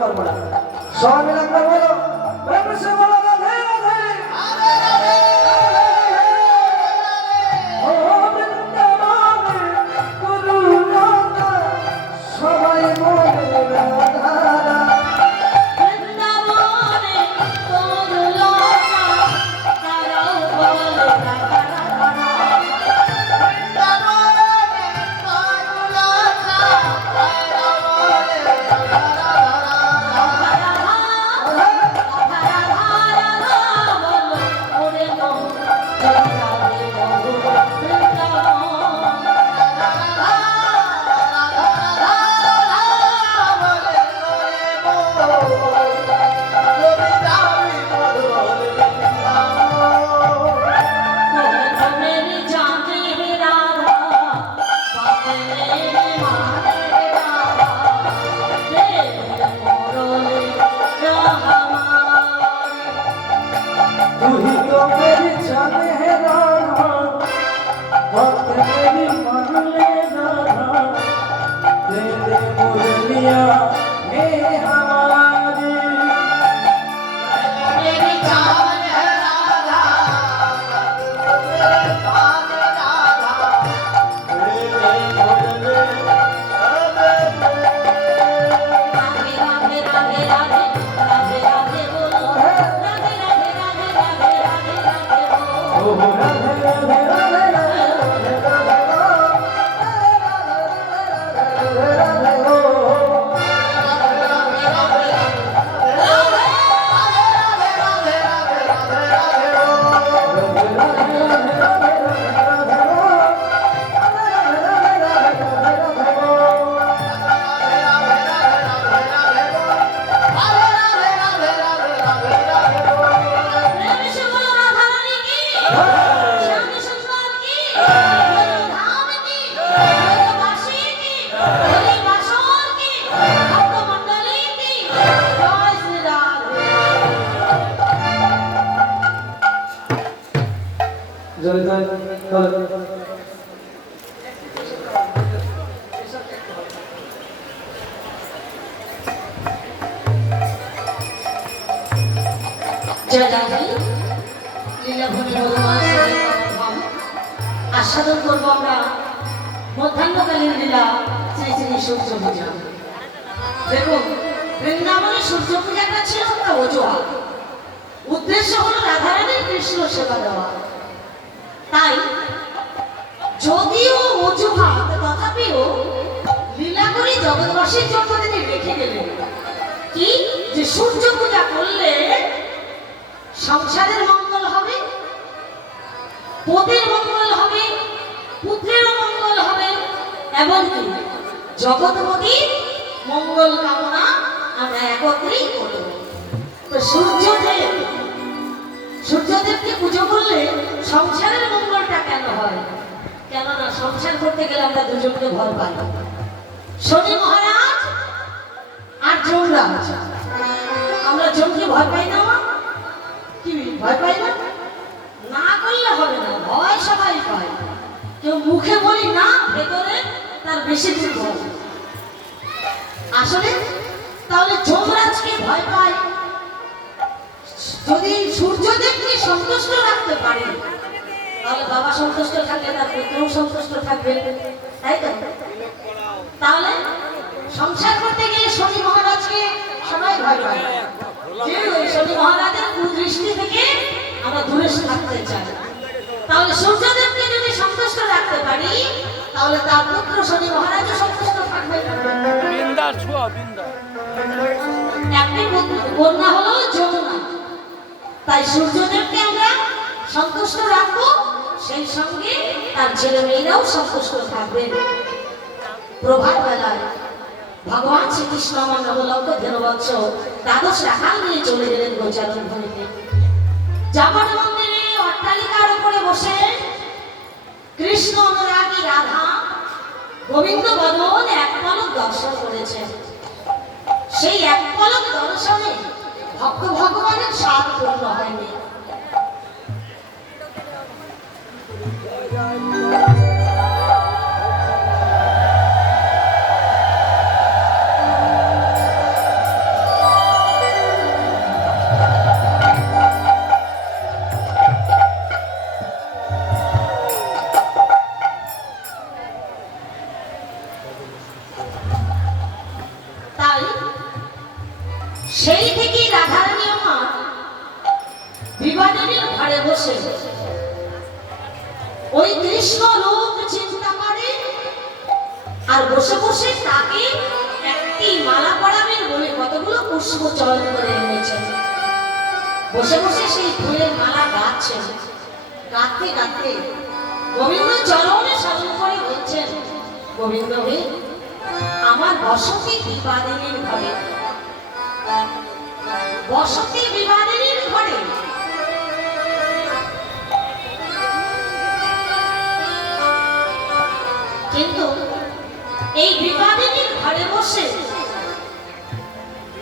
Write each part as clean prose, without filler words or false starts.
পারবো না। সবাই মিলে একবার বলো, প্রেম সে বলো রাধে রাধে। ও বৃন্দাবনে করুণাটা সবাই বলে রাধা রাধা। বৃন্দাবনে করুণাটা তারাও বলে রাধা রাধা। আস্বাদন করবো আমরা মধ্যাহ্নকালীন লীলা শ্রী শ্রী সূর্য পূজা। দেখুন, বৃন্দাবনের সূর্য পূজাটা ছিল একটা অজুহাত, উদ্দেশ্য হলো রাধারানীর কৃষ্ণ সেবা দেওয়া। তাই যদিও অজুহাত, তথাপিও লীলা করে জগৎবাসীর জন্য তিনি রেখে গেলেন কি, যে সূর্য পূজা করলে সংসারের মঙ্গল হবে, পতির মঙ্গল হবে, পুত্রেরও মঙ্গল হবে, এমনকি জগৎপতির মঙ্গল কামনা আমরা একত্রেই করব। তো সূর্যদেবকে পুজো করলে সংসারের মঙ্গলটা কেন হয়? কেননা সংসার করতে গেলে আমরা দুজনকে ভয় পাই, শনি মহারাজ আর যমরাজ। আমরা যমকে ভয় পাই না? কি ভয় পাই না? না করলে হবে না, ভয় সবাই পায়, কেউ মুখে বলি না, ভেতরে তার বেশি দিন ভয়। আসলে তাহলে যমরাজকে ভয় পায়, যদি সূর্যদেবকে সন্তুষ্ট রাখতে পারে তাহলে বাবা সন্তুষ্ট থাকলে তার পুত্রও সন্তুষ্ট থাকবে, তাই তো? তাহলে সংসার করতে গেলে শনি মহারাজকে সবাই ভয় পায়, যে শনি মহারাজের কুদৃষ্টি থেকে আমরা দূরে থাকতে চাই। তাহলে সূর্যদেবকে যদি সন্তুষ্ট রাখতে পারি তাহলে তার পুত্র শনি মহারাজও সন্তুষ্ট থাকবে। একটি কন্যা হলো যমুনা, তাই সূর্যদেবকে আমরা সন্তুষ্ট রাখবো, সেই সঙ্গে তার ছেলে মেয়েরাও সন্তুষ্ট থাকবে। প্রভাত বেলায় ভগবান শ্রীকৃষ্ণ আমার নবলক্ষ ধেনুবৎস দ্বাদশ রাখাল নিয়ে চলে গেলেন গোচারণ ভূমিতে। জামন মন্দিরে অট্টালিকার উপরে বসে কৃষ্ণ অনুরাগী রাধা গোবিন্দ বদন এক পলক দর্শন করেছেন। সেই এক পলক দর্শনে ভক্ত ভগবানের স্বাদ পূর্ণ হয়নি। সেই থেকেই রাধারানী আমার বিবাদিনীর ঘরে বসে ওই কৃষ্ণ রূপ চিন্তা করে আর বসে বসে তাকে একটি মালা পরাবেন বলে কতগুলো পুষ্প চয়ন করে এনেছেন। বসে বসে সেই ফুলের মালা গাচ্ছেন, গাঁথতে গাঁথতে গোবিন্দ চরণে স্মরণ করে বলছেন, গোবিন্দ হে, আমার বসতি বিবাদিনীর ঘরে, বসতি বিবাদিনীর ঘরে কিন্তু এই বিবাদিনীর ঘরে বসে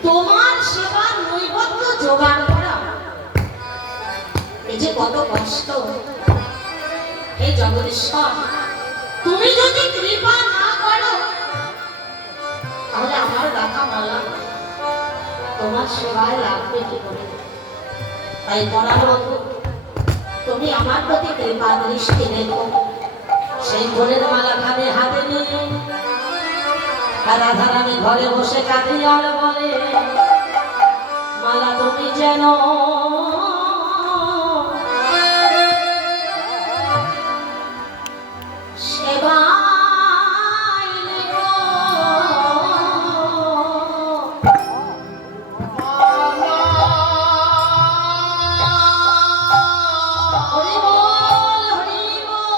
তোমার সেবার নৈবেদ্য জোগাড় করা এই যে কত কষ্ট। হে জগদীশ্বর, তুমি যদি কৃপা না করো তাহলে আমার গাথা মালা তোমার সেবায় লাগবে কি করে? তাই পরাণবন্ধু, তুমি আমার প্রতি কৃপা দৃষ্টি রেখো। সেই ফুলের মালা খানে হাতে নিয়ে রাধারানী ঘরে বসে কাঁদে আর বলে, মালা তুমি যেন সেবায় লেগো। হরি বল, হরি বল।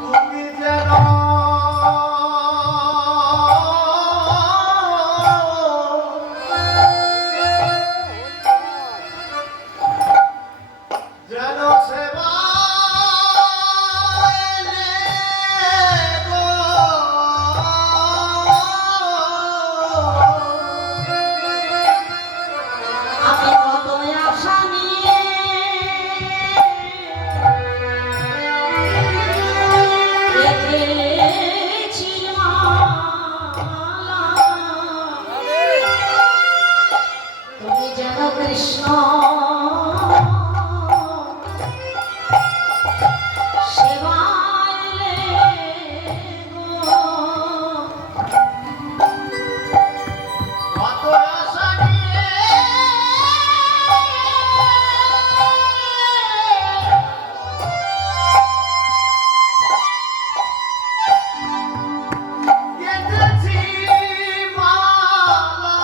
তুমি যেন আমি কত আশা নিয়ে রেখেছি মালা, তুমি যেন কৃষ্ণ সেবায় লেগো। কত আশা নিয়ে গেঁথেছি মালা,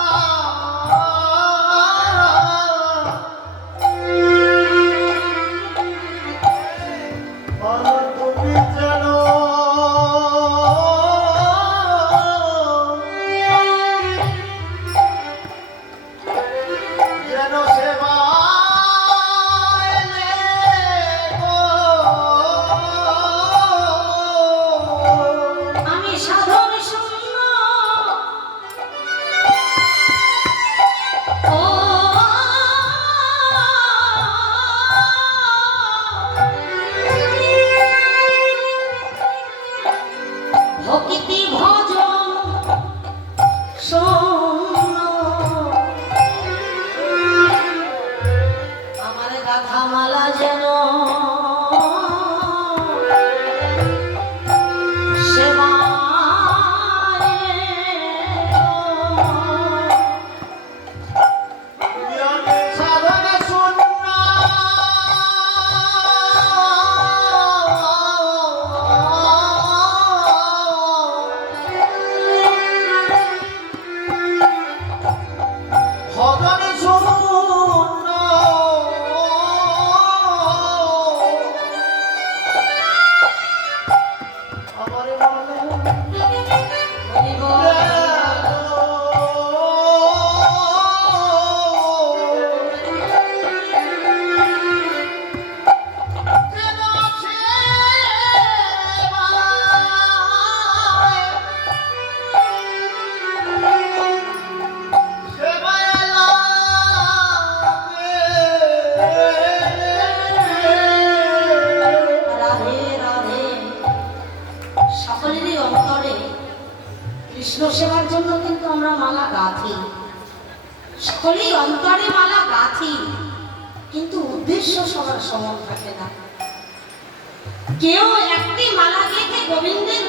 তুমি যেন যেন সেবায় লেগো। আমি সাধন শূন্য ও ভক্তি ভজন শূন্য, আমার গাথা মালা যেন সেবায় সাধন শূন্য ভজন শূন্য আমার মনে হরি বল। রাধে রাধে। সকলেরই অন্তরে কৃষ্ণ সেবার জন্য কিন্তু আমরা মালা গাঁথি, সকলেই অন্তরে মালা গাঁথি, কিন্তু উদ্দেশ্য সবার সমান থাকে না। কেউ একটি মালা গেঁথে গোবিন্দের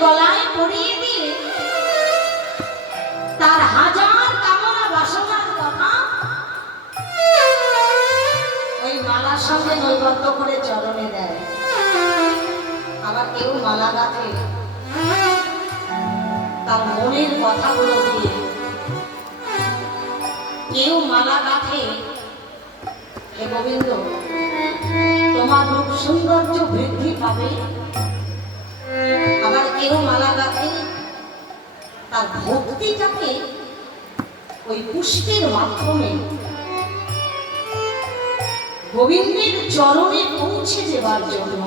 তার হাজার কামনা বাসনার কথা ওই মালার সঙ্গে নৈবদ্য করে চরণে দেয়। আবার কেউ মালা গাঁথে তার মনের কথাগুলো দিয়ে, কেউ মালা গাঁথে হে গোবিন্দ তোমার রূপ সৌন্দর্য বৃদ্ধি পাবে। আবার কেউ মালা গাঁথে তার ভক্তিটাকে ওই পুষ্পের মাধ্যমে গোবিন্দের চরণে পৌঁছে দেওয়ার জন্য।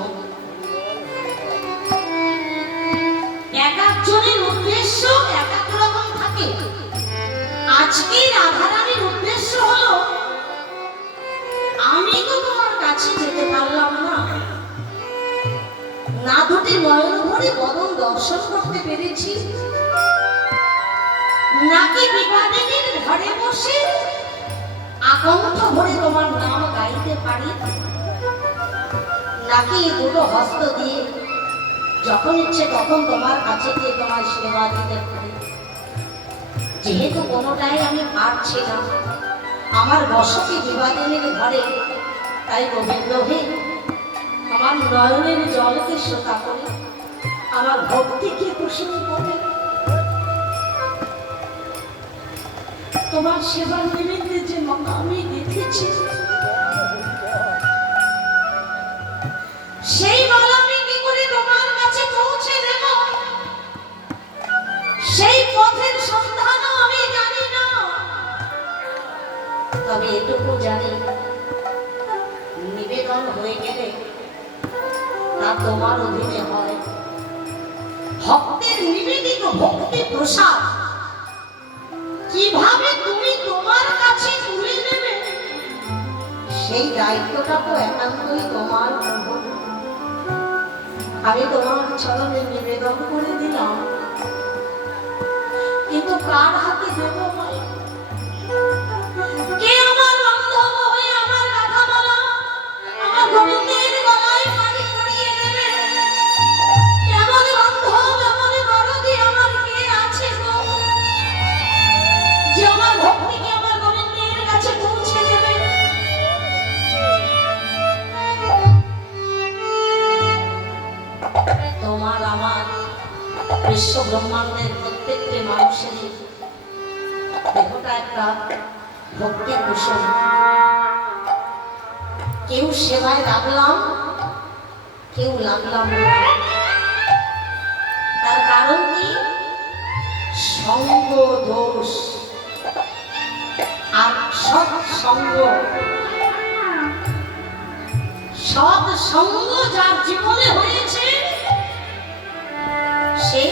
এক একজনের উদ্দেশ্য এক এক রকম থাকে। আজকে রাধারানীর উদ্দেশ্য হলো আমি তো তোমার কাছে যেতে পারলাম না, না দুটি নয়ন ভরে বদন দর্শন করতে পেরেছি, নাকি বিবাদিনীর ঘরে বসে আকণ্ঠ ভরে তোমার নাম গাইতে পারি, নাকি দুটো হস্ত দিয়ে যখন ইচ্ছে তখন তোমার কাছে গিয়ে তোমার সেবা দিতে পারি। যেহেতু কোনোটাই আমি পারছি না, আমার বসতি বিবাদিনীর ঘরে, তাই গোবিন্দ হে আমার নয়নের জলকে শোকা করে, আমার ভক্তিকে কুসুম করে তোমার সেবার নিমিত্তে যে মালা আমি গেঁথেছি, সেই মালা আমি কি করে তোমার কাছে পৌঁছে দেব, সেই পথের সন্ধানও আমি জানি না। তবে এটুকু জানি, নিবেদন হয়ে গেলে তা তোমার অধীনে হয়। ভক্তের নিবেদিত ভক্তি প্রসাদ কিভাবে তুমি তোমার কাছে তুলে নেবে, সেই দায়িত্বটা তো একান্তই তোমার। আমি তোমার চরণে নিবেদন করে দিলাম, কিন্তু কার হাতে দেব? কে আমার বান্ধব হয়ে আমার কথা বলা, আমার গোবিন্দের গলায় পানি পরিয়ে দেবে? এমন বান্ধব, এমন দরদি আমার কে আছে গো, যে আমার ভক্তিকে আমার গোবিন্দের কাছে পৌঁছে দেবে? তোমার আমার বিশ্ব ব্রহ্মাণ্ডের প্রত্যেকটি মানুষেরই দেহটা একটা ভক্তি কুসুম। কেউ সেবায় লাগলাম, কেউ লাগলাম না। তার কারণ কি? সঙ্গ দোষ আর সৎসঙ্গ। সৎসঙ্গ যার জীবনে হয়েছে, সে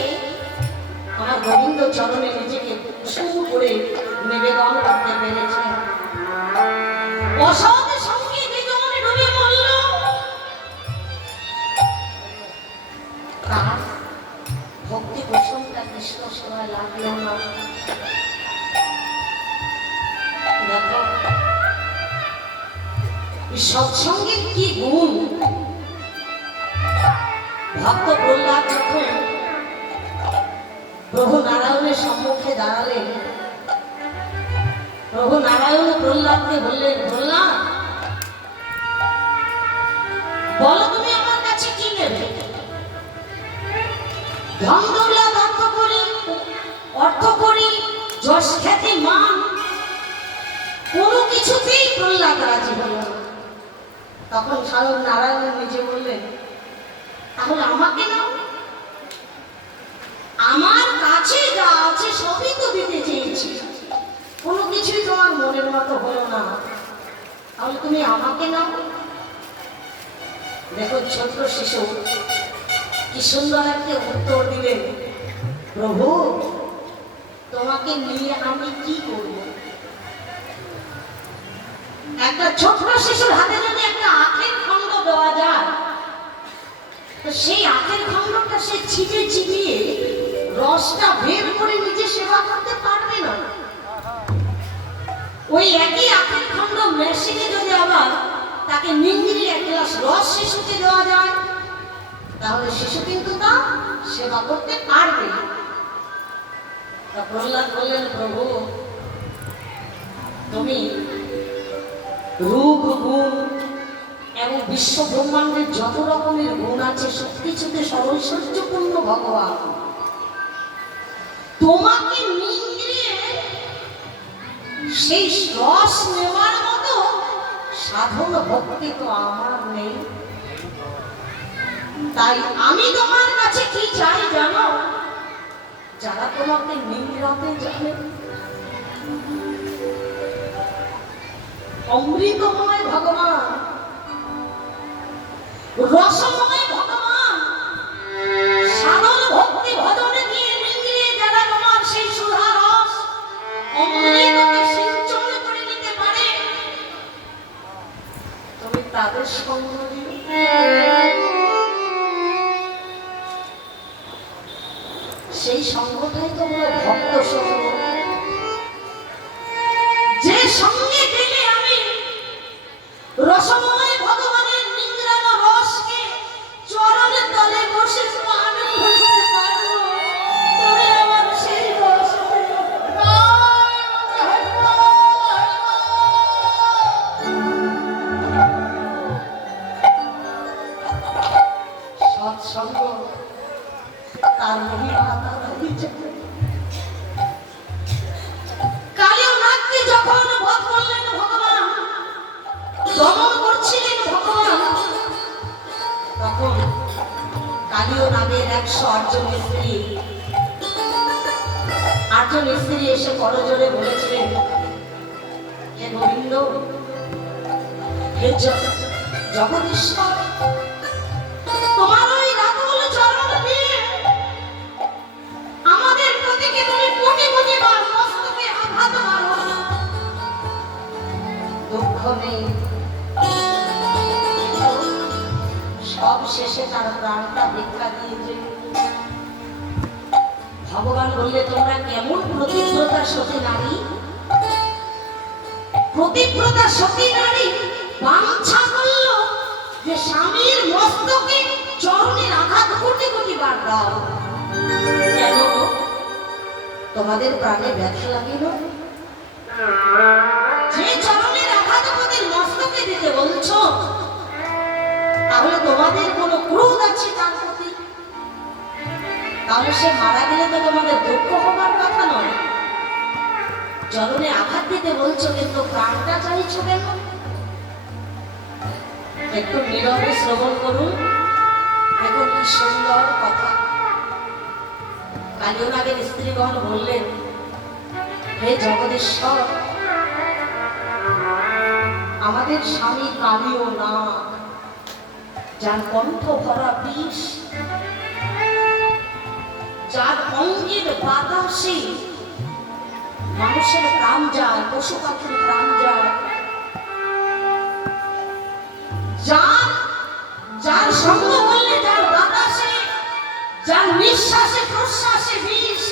আমার গোবিন্দ চরণে নিজেকে কুসুম করে নিবেদন করতে পেরেছে। অসৎ সঙ্গে জীবনে ডুবে মরল, তার ভক্তি কুসুমটা কৃষ্ণ সেবায় লাগলো না। দেখো সৎসঙ্গের কি গুণ। ভক্ত প্রহ্লাদ যখন প্রভু নারায়ণের সম্মুখে দাঁড়ালেন, প্রভু নারায়ণ প্রহ্লাদকে বললেন, প্রহ্লাদ বলো তুমি আমার কাছে কি নেবে? ধন দৌলত অর্থ করি যশ খ্যাতি মান, কোনো কিছুতেই প্রহ্লাদ রাজি হল না। তখন স্বয়ং নারায়ণ নিজে বললেন, তাহলে আমাকে নাও, আমার কাছে যা আছে সবই তো দিতে চেয়েছি, কোনো কিছুই তোমার মনের মতো হলো না, তাহলে তুমি আমাকে নাও। দেখো ছোট্ট শিশু কি সুন্দর একটা উত্তর দিলেন, প্রভু তোমাকে নিয়ে আমি কি করব? একটা ছোট্ট শিশুর হাতে যদি একটা আখের খণ্ড দেওয়া যায়, তো সেই আখের খণ্ডটা সে চিবিয়ে রসটা বের করে নিজে সেবা করতে পারবে না। ওই একই আখের খণ্ড মেশিনে যদি আবার তাকে নিংড়িয়ে এক গ্লাস রস শিশুকে দেওয়া যায়, তাহলে শিশু কিন্তু তা সেবা করতে পারবে। তা প্রহ্লাদ বললেন, প্রভু তুমি রূপ গুণ এবং বিশ্ব ব্রহ্মাণ্ডের যত রকমের গুণ আছে সবকিছুতে সর্বৈশ্বর্যপূর্ণ ভগবান, তোমাকে নিংড়িয়ে সেই রস নেওয়ার মতো সাধন ভক্তি তো আমার নেই। তাই আমি তোমার কাছে কি চাই জানো? যারা তোমাকে নিংড়াতে জানে, অমৃতময় ভগবান, রসময় ভগবান, সাধন ভক্তি ভজনে দিয়ে নিংড়িয়ে যারা তোমার সেই সুধা রস অমৃতকে সিঞ্চন করে নিতে পারে, তুমি তাদের সঙ্গ দিও। সেই সঙ্গটাই তোমরা ভক্ত সঙ্গ, যে সঙ্গে গেলে আমি রসময় ভগবানের নিংড়ানো রসকে চরণের তলে বসে পান করতে পারবো। তুমি আমার সেই রস সৎসঙ্গ তার মহিমা তার কালীয় নাগকে যখন বধ করলেন ভগবান, দমন করছিলেন ভগবান, তখন কালীয় নাগের 108 জন স্ত্রী এসে করজোড়ে বলেছিলেন, হে গোবিন্দ, হে জগদীশ্বর, তোমার ওই রাতুল চরণ দিয়ে আমাদের প্রতিকে তুমি কোটি কোটি বার মস্তকে আঘাত মারো। দুঃখ নেই, সব শেষে তার প্রাণটা ভিক্ষা দিয়েছে। ভগবান বললে, তোমরা কেমন প্রতিব্রতা সতী নারী, প্রতিব্রতা সতী নারী বাঞ্ছা করল যে স্বামীর মস্তকে চরণের আঘাত কোটি কোটি বার দাও। কেন? তোমাদের প্রাণে ব্যথা লাগিল? যে চরণের আঘাত পতির মস্তকে দিতে বলছো, তাহলে তোমাদের কোনো ক্রোধ আছে তার প্রতি? তাহলে সে মারা গেলে তো তোমাদের দুঃখ হবার কথা নয়। চরণে আঘাত দিতে বলছো কিন্তু প্রাণটা চাইছো কেন? একটু নীরবে শ্রবণ করুন, দেখুন কি সুন্দর কথা। কালীয় নাগের স্ত্রীগণ বললেন, হে জগদীশ্বর, আমাদের স্বামী কালীয় নাগ, যার কণ্ঠ ভরা বিষ, যার অঙ্গের বাতাসে মানুষের প্রাণ যায়, পশু পাখির প্রাণ যায়, যার সঙ্গ করলে, যার বাতাসে, যার নিঃশ্বাসে প্রশ্বাসে বিষ,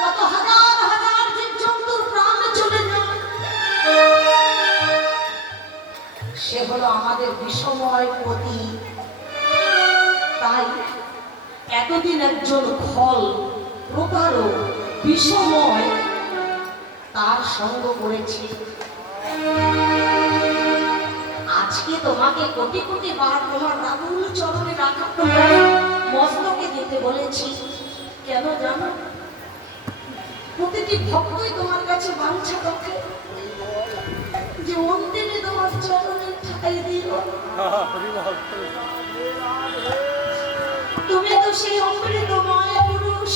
কত হাজার হাজার জীবজন্তুর প্রাণ চলে যায়, সে হলো আমাদের বিষময় পতি। তাই এতদিন একজন খল প্রতারক বিষময় তার সঙ্গ করেছি, আজকে তোমাকে কোটি কোটি বার তোমার রাতুল চরণে রাখা মস্তকে দিতে বলেছি। কেন জানো? প্রতিটি ভক্তই তোমার কাছে বাঞ্ছা রাখে যে অন্তিমে তোমার চরণে ঠাই দিল। তুমি তো সেই অমৃতময় পুরুষ,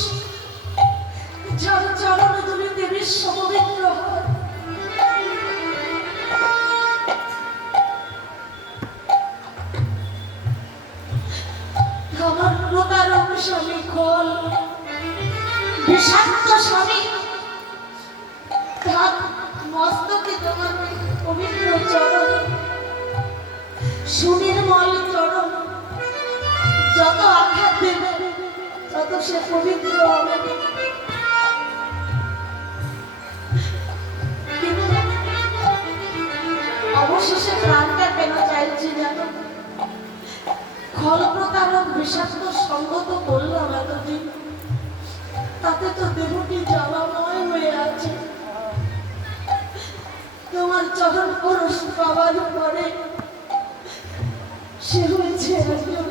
যার চরণ দুলিতে বিশ্ব পবিত্র হয়। আমার প্রতারক স্বামী খল, বিষাক্ত স্বামী, তার মস্তকে তোমার পবিত্র চরণ, সুনির্মল চরণ, যত আঘাত দেবে তত সে পবিত্র হবে। অবশেষে প্রাণটা কেন চাইছি জানো? খল প্রতারক বিষাক্ত সঙ্গ তো করলাম এতদিন, তাতে তো দেহটি জ্বালাময় হয়ে আছে। তোমার চরণ পরশ পাওয়ার পরে সে হয়েছে একজন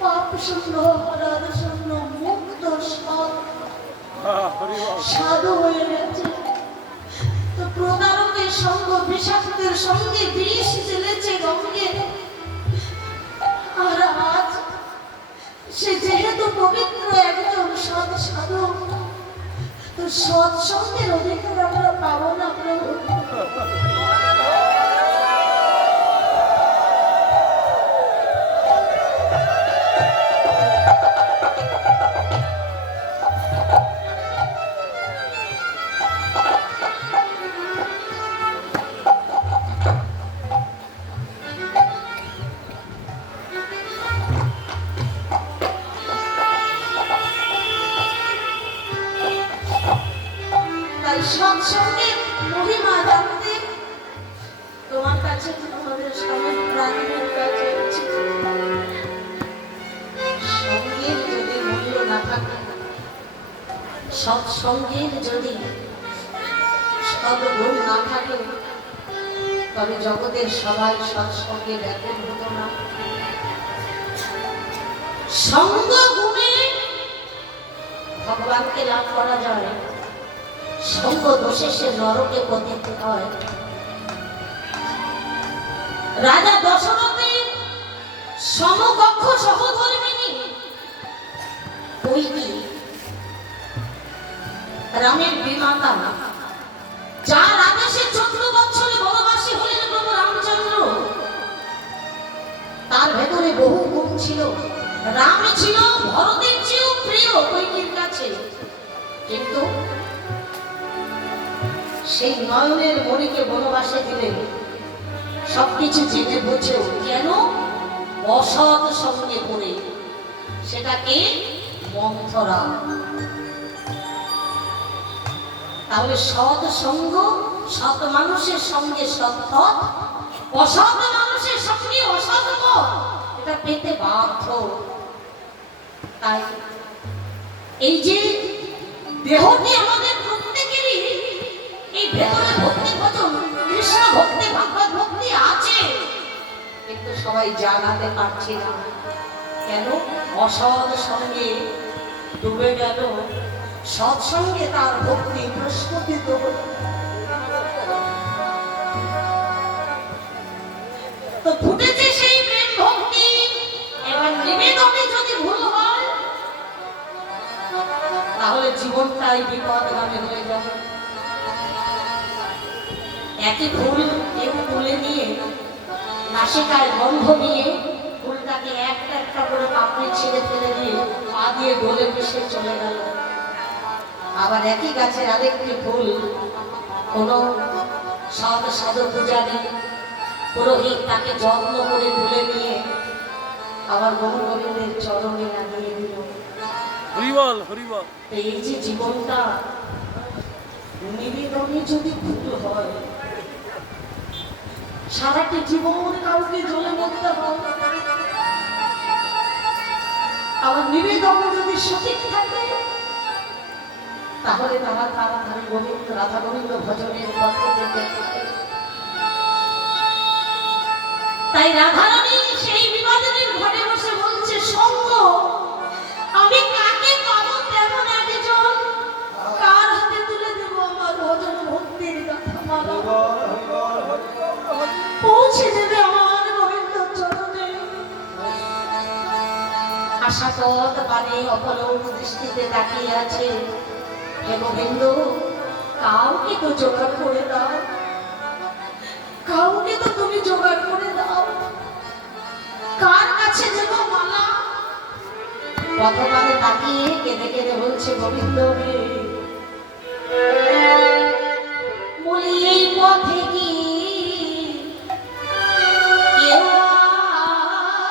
পাপ শূন্য, অপরাধ শূন্য, মুক্ত সৎ সাধু হয়ে গেছে। তো প্রতারকের সঙ্গ, বিষাক্তের সঙ্গে বিষ জ্বেলেছে গঙ্গে। আর আজ সে যেহেতু পবিত্র একজন সৎ সাধু, তো সৎসঙ্গের অধিকার আমরা পাবো না প্রভু। সৎসঙ্গের মহিমা জানতে তোমার কাছে, তোমাদের সমাজ প্রাণীদের কাছে সঙ্গের যদি মূল্য না থাকে, সৎসঙ্গের যদি সদ্গুণ না থাকে, তবে জগতের সবাই সৎসঙ্গে ব্যাকুল হতো না। সঙ্গ গুণে ভগবানকে লাভ করা যায়, সঙ্গ দোষে সে নরকে পতিত হয়। রাজা দশরথের সমকক্ষ সহধর্মিণী কইকেয়ী রামের বিমাতা, যার আদেশে 14 বছরে বনবাসী হলেন প্রভু রামচন্দ্র। তার ভেতরে বহু গুণ ছিল। রাম ছিল ভরতের চেয়েও প্রিয় কইকেয়ীর কাছে, কিন্তু সেই নয়নের মণিকে বনবাসে দিলেন সবকিছু জেনে বুঝেও, কেন? অসৎ সঙ্গে পড়ে। সেটাকে মন্থরা। তাহলে সৎ সঙ্গ, সৎ মানুষের সঙ্গে সৎ পথ, অসৎ মানুষের সঙ্গে অসৎ পথ, এটা পেতে বাধ্য। তাই এই যে দেহটি আমাদের প্রত্যেকেরই, এই ভেতরে ভক্তি ভজন, কৃষ্ণ ভক্তি, ভাগবত ভক্তি আছে, কিন্তু সবাই জানাতে পারছি না। কেন? অসৎ সঙ্গে ডুবে গেল, সৎসঙ্গে তার ভক্তি প্রস্ফুটিত হল। তো ফুটেছে সেই প্রেম ভক্তি, এবার নিবেদনে যদি ভুল হয়, তাহলে জীবনটাই বিপদগামী হয়ে যাবে। একই ফুল কেউ তুলে নিয়ে নাসিকায় গন্ধ নিয়ে ফুলটাকে একটা একটা করে পাপড়ি ছিঁড়ে ফেলে দিয়ে পা দিয়ে গলে মিশে চলে গেল। আবার একই গাছের আরেকটি ফুল কোনো সৎ সাধু পূজারী পুরোহিত তাকে যত্ন করে তুলে নিয়ে আবার গৌর গোবিন্দের চরণে লাগিয়ে দিল। হরিবল হরিবল। এই যে জীবনটা নিবেদনে যদি ভুল হয়, সারাটি জীবন কাউকে জ্বলে মরতে হয়। আবার নিবেদন যদি সঠিক থাকে, তাহলে তারা তাড়াতাড়ি গোবিন্দ, রাধা গোবিন্দ ভজনের পথে যেতে থাকে। তাই রাধারানী সেই বিবাদিনীর ঘরে বসে বলছে, সঙ্গ আমি কাকে পাবো তেমন একজন, কার হাতে তুলে দেব আমার ভজন ভক্তির কথা মালা, পৌঁছে দেবে আমার গোবিন্দ চরণে। আশাপথ বাণী অপলক দৃষ্টিতে তাকিয়ে আছে। হে গোবিন্দ, কাউকে তো জোগাড় করে দাও, কাউকে তো তুমি জোগাড় করে দাও, কার কাছে দেব মালা? পথপানে তাকিয়ে কেঁদে কেঁদে বলছে, গোবিন্দ রে, বলি এই পথে কি কেউ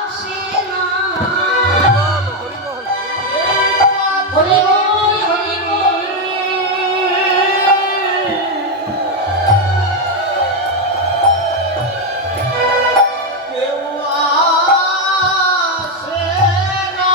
আসে না? হরি বল হরি বল। কেউ আসে না।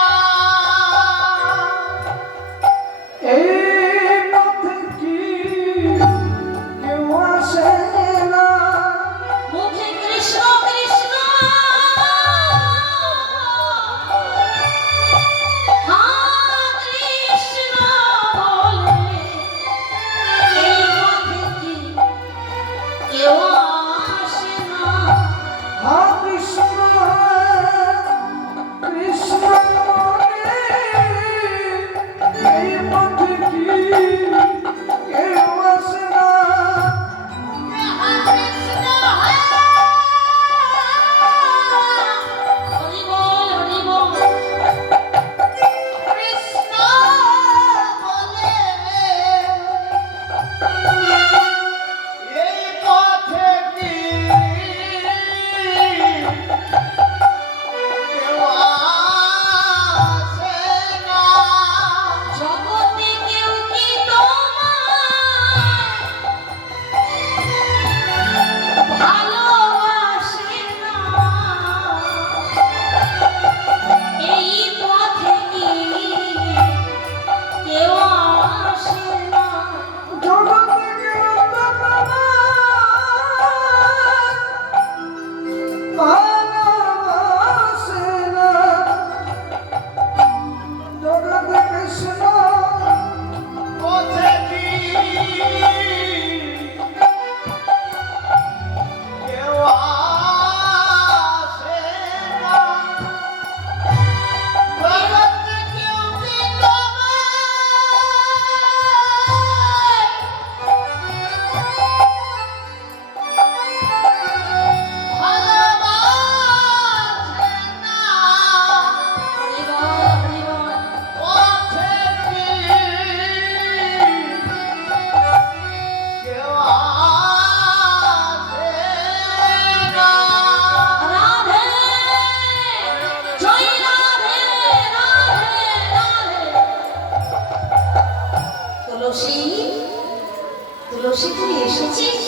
তুলসী তুই এসেছিস?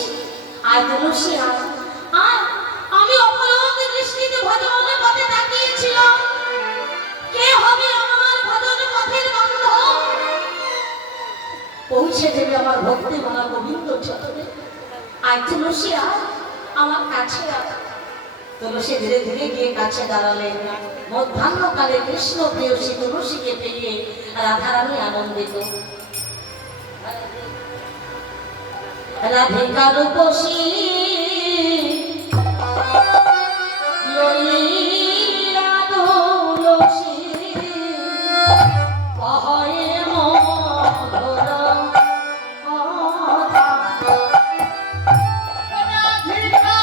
আয় তুলসী আয়। আর আমি অপলক দৃষ্টিতে ভজনের পথে তাকিয়েছিলাম, কে হবে আমার ভজন পথের বান্ধব? পৌঁছে দেবে আমার ভক্তি মালা গোবিন্দ চরণে। আয় তুলসী আয়, আমার কাছে আয়। তুলসী ধীরে ধীরে গিয়ে কাছে দাঁড়ালেন। মধ্যাহ্নকালে কৃষ্ণ প্রেয়সী তুলসীকে পেয়ে রাধারানী আনন্দিত। রাধিকা রূপসী ললিলা তুলসী কহে মধুর কথা। রাধিকা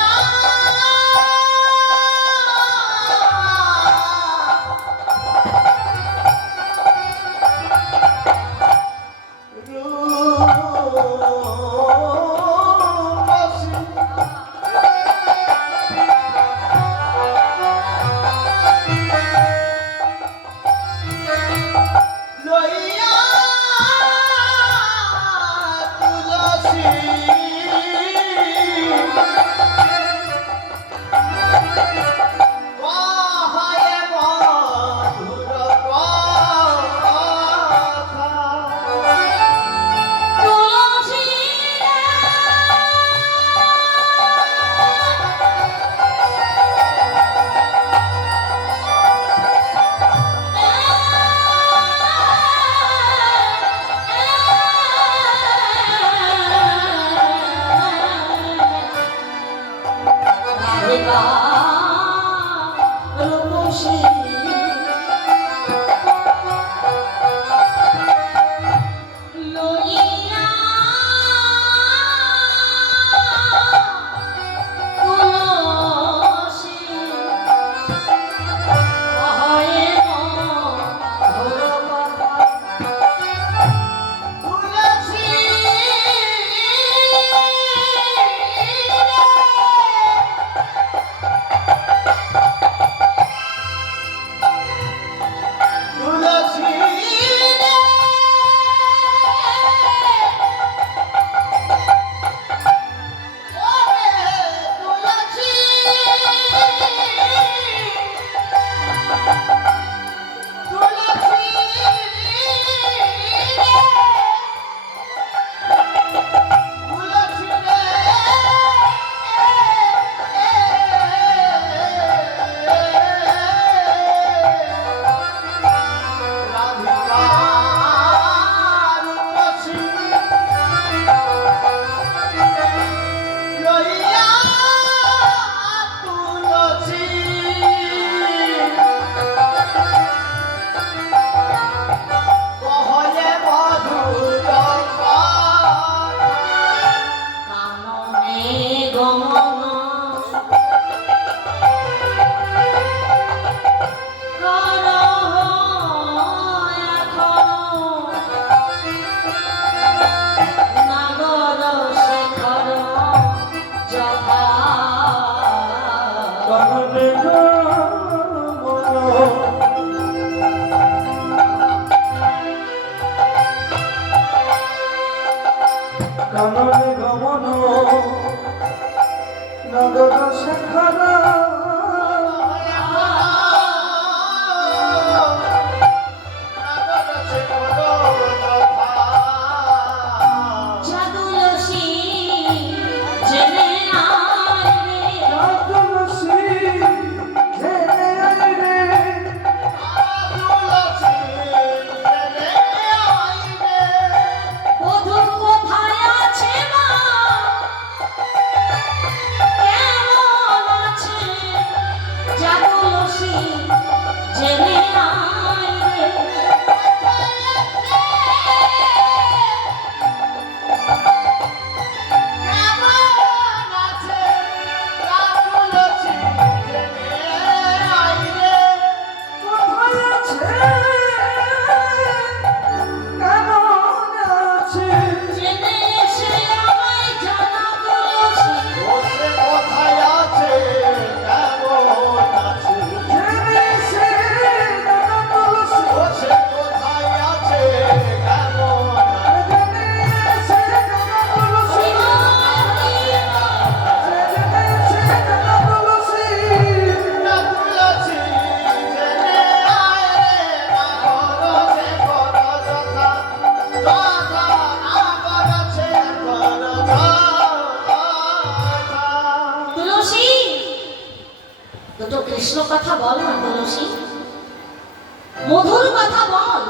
কথা বল।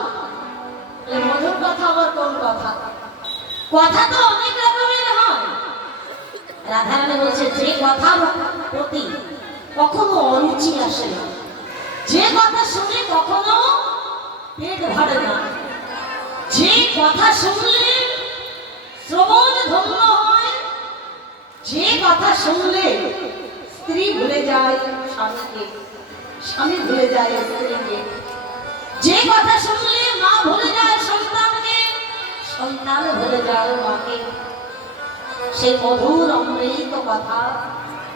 এই মধুর কথা আবার কোন কথা? কথা তো অনেক রকমের হয়। রাধারানী বলছে যে কথার প্রতি কখনো অরুচি আসে না, যে কথা শুনে কখনো পেট ভরে না, যে কথা শুনলে শ্রবণ ধন্য হয়, যে কথা শুনলে স্ত্রী ভুলে যায় স্বামীকে, স্বামী ভুলে যায় স্ত্রীকে, যে কথা শুনলে মা ভুলে যায় সন্তানকে, সন্তান ভুলে যায় মাকে, সেই মধুর অমৃত কথা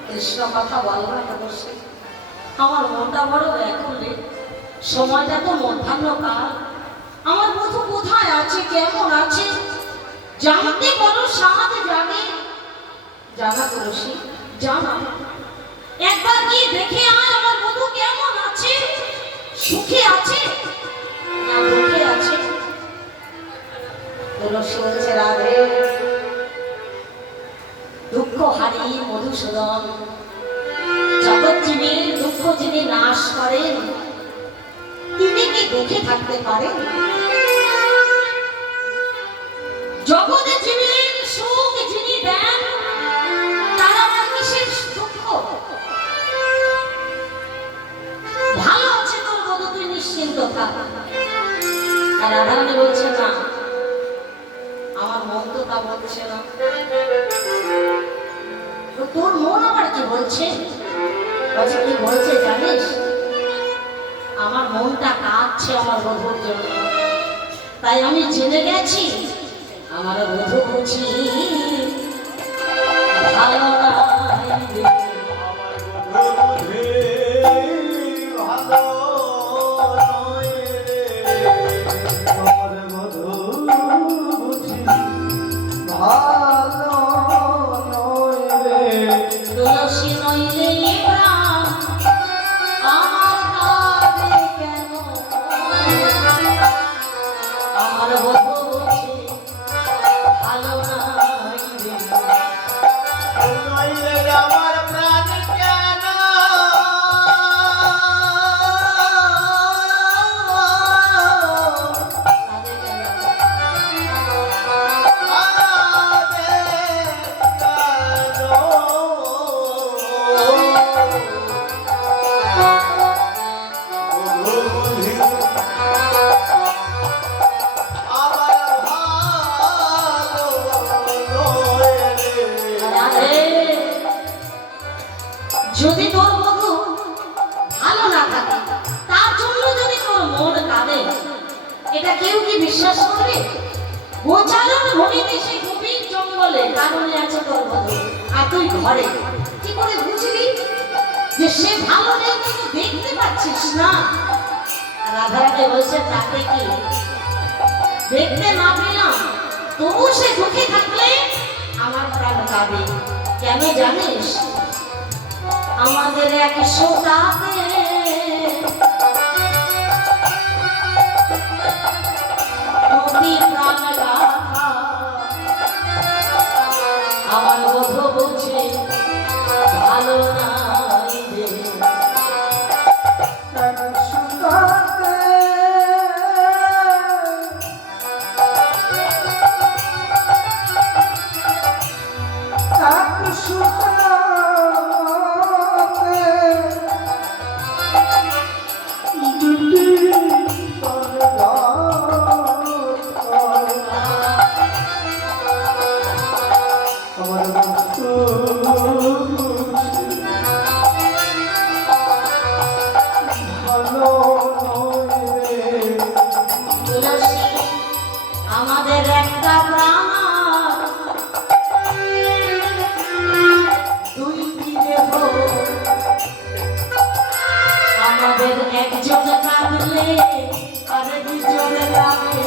কৃষ্ণ কথা বলবার অবশ্যই আমার মনটা বড় ব্যাকুল রে। সময়টা তো মধ্যাহ্নকাল, আমার বধূ কোথায় আছে, কেমন আছে জানতে বড় সাধ জাগে। জানা তুলসী জানা, একবার গিয়ে দেখে আয় আমার বধূ কেমন আছে, সুখে আছে না দুঃখে আছে। তুলসী বলছে রাধে, দুঃখ হারি মধুসূদন, জগৎজীবীর দুঃখ যিনি নাশ করেন তিনি কি দুঃখে থাকতে পারেন? জগতে জীবীর সুখ যিনি দেন তার আবার কিসের দুঃখ? ভালো আছে তোর বধূ, তুই নিশ্চিন্ত থাক। আর রাধারানী বলছে না, আমার মন তো তা বলছে না। তোর মন আবার কি বলছে? কি বলছে জানিস? আমার মনটা কাঁদছে আমার বধূর জন্য, তাই আমি জেনে গেছি আমার বধূ বুঝি ভালো নাই। তুলসী নইলে প্রাণ আমার কাঁদে কেন, আমার বধূ বুঝি ভালো নাই রে। আমার প্রাণ কেন কাঁদে কেন? যদি তোর বধূ ভালো না থাকে, তার জন্য যদি তোর মন কাঁদে, এটা কেউ কি বিশ্বাস করবে? গোচারণ ভূমিতে সেই গভীর জঙ্গলে কারণে আছে তোর বধূ, আর তুই ঘরে। কি করে বুঝলি যে সে ভালো নেই? তুই তো দেখতে পাচ্ছিস না। রাধারানী বলছে তাকে কি দেখতে না পেলাম, তবু সে দুঃখে থাকলে আমার প্রাণ কাঁদে। কেন জানিস? আমাদের এক সোতাতে অতি প্রাণ রাখা, আমার বধূ বুঝে ভালো নাই রে। তুলসী আমাদের একটা প্রাণ, দুইটি দেহ, আমাদের একজন কাঁদলে আর দুজন কাঁদে।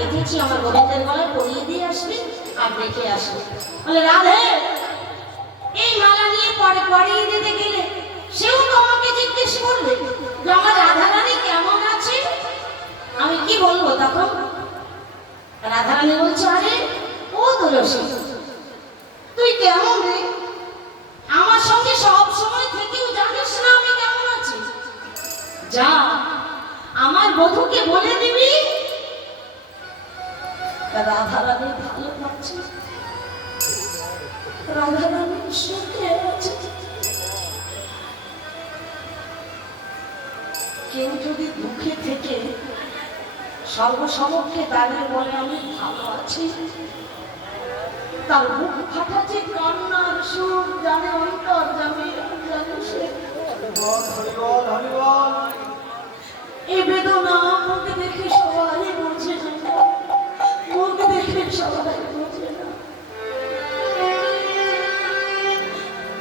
গেঁথেছি আমার গোবিন্দের গলায় পরিয়ে দিয়ে আসবি আর দেখে আসবি। বলে রাধে এই মালা নিয়ে পরে পরিয়ে দিতে গেলে সেও তো আমাকে জিজ্ঞেস করবে যে আমার রাধারানী কেমন আছে। আমি কি বলবো তখন? রাধারানী বলছে, আরে ও তুলসী তুই কেমন রে? আমার সঙ্গে সব সময় থেকেও জানিস না আমি কেমন আছি। যা আমার বধূকে বলে দিবি রাধারানী ভালো পাচ্ছে, রাধারানী সুখে আছে। কেউ যদি দুঃখে থেকে সর্বসমক্ষে দাঁড়িয়ে বলে আমি ভালো আছি, তার বুক ফাটা যে কান্নার সুর জানে অন্তর জানে জানে সে। হরিবল হরিবল। এই বেদনা মুখ দেখে সবাই বোঝে না, মুখ দেখে সবাই বোঝে না।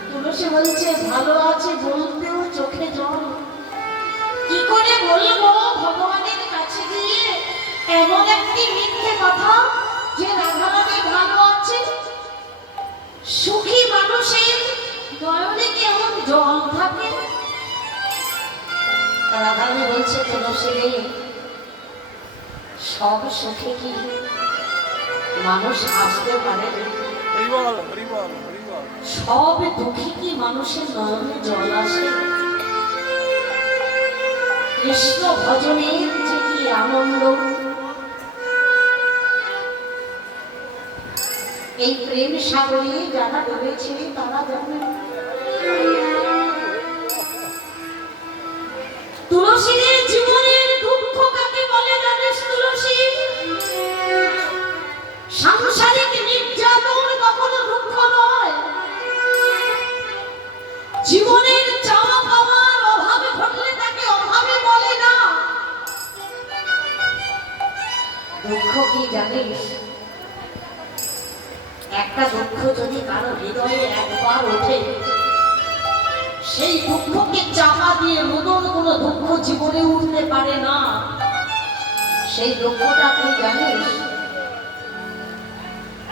তুলসী বলছে ভালো আছে বলতেও চোখে জল। কি করে বলবো ভগবানের কাছে গিয়ে এমন একটি মিথ্যে কথা যে রাধারানী ভালো আছে? সুখী মানুষের নয়নে কি এমন জল থাকে? রাধারানী বলছে তুলসী রে, সব সুখে কি মানুষ আসতে পারে? হরিবল হরিবল হরিবল। সব দুঃখে কি মানুষের নয়নে জল আসে? কৃষ্ণ ভজনের যে কি আনন্দ, এই প্রেম সাগরে যারা ডুবেছে তারা জানে। তুলসীর জীবনের দুঃখ কাকে বলে জানিস তুলসী? সাংসারিক নির্যাতন কখনো দুঃখ নয়। জীবনের চাওয়া পাওয়ার অভাবে ঘটলে তাকে অভাবে বলে না। দুঃখ কি জানিস? একটা দুঃখ যদি কারো হৃদয়ে একবার ওঠে, সেই দুঃখকে চাপা দিয়ে নতুন কোনো দুঃখ জীবনে উঠতে পারে না। সেই দুঃখটা কি জানিস?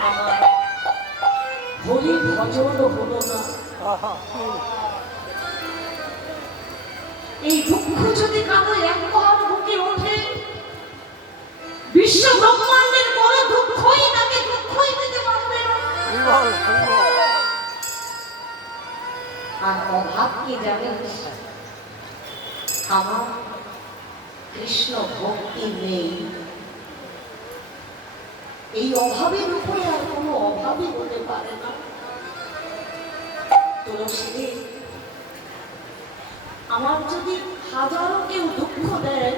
আমার হরি ভজন হলো না। এই দুঃখ যদি কারো একবার বুকে ওঠে, বিশ্ব ব্রহ্মাণ্ডের কোনো দুঃখই তাকে দুঃখই দিতে পারবে না। হরিবল হরিবল। আর অভাব কি জানিস? আমার কৃষ্ণ ভক্তি নেই। এই অভাবের উপরে আর কোনো অভাবই হতে পারে না। তুলসী আমার যদি হাজারো কেউ দুঃখ দেয়,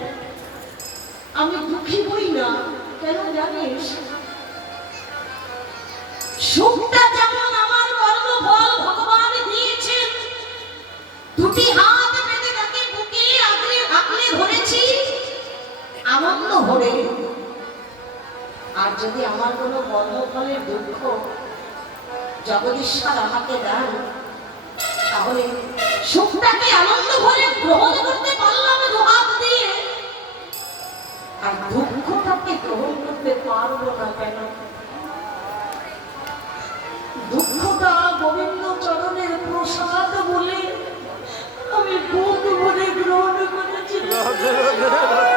আমি দুঃখী হই না। কেন জানিস? সুখটা যেমন আমার কর্মফল ভগবান দিয়েছেন, দুটি হাত পেতে তাকে বুকে আঁকড়ে ধরেছি আনন্দ ভরে। আর যদি আমার কোনো কর্মফলের দুঃখ জগদীশ্বর আমাকে দেন, তাহলে সুখটাকে আনন্দ ভরে গ্রহণ করতে পারলাম দুহাত দিয়ে, আর দুঃখটাকে গ্রহণ করতে পারবো না কেন? দুঃখটা গোবিন্দ চরণের প্রসাদ বলে আমি বুক ভরে গ্রহণ করেছি। রাধে রাধে রাধে।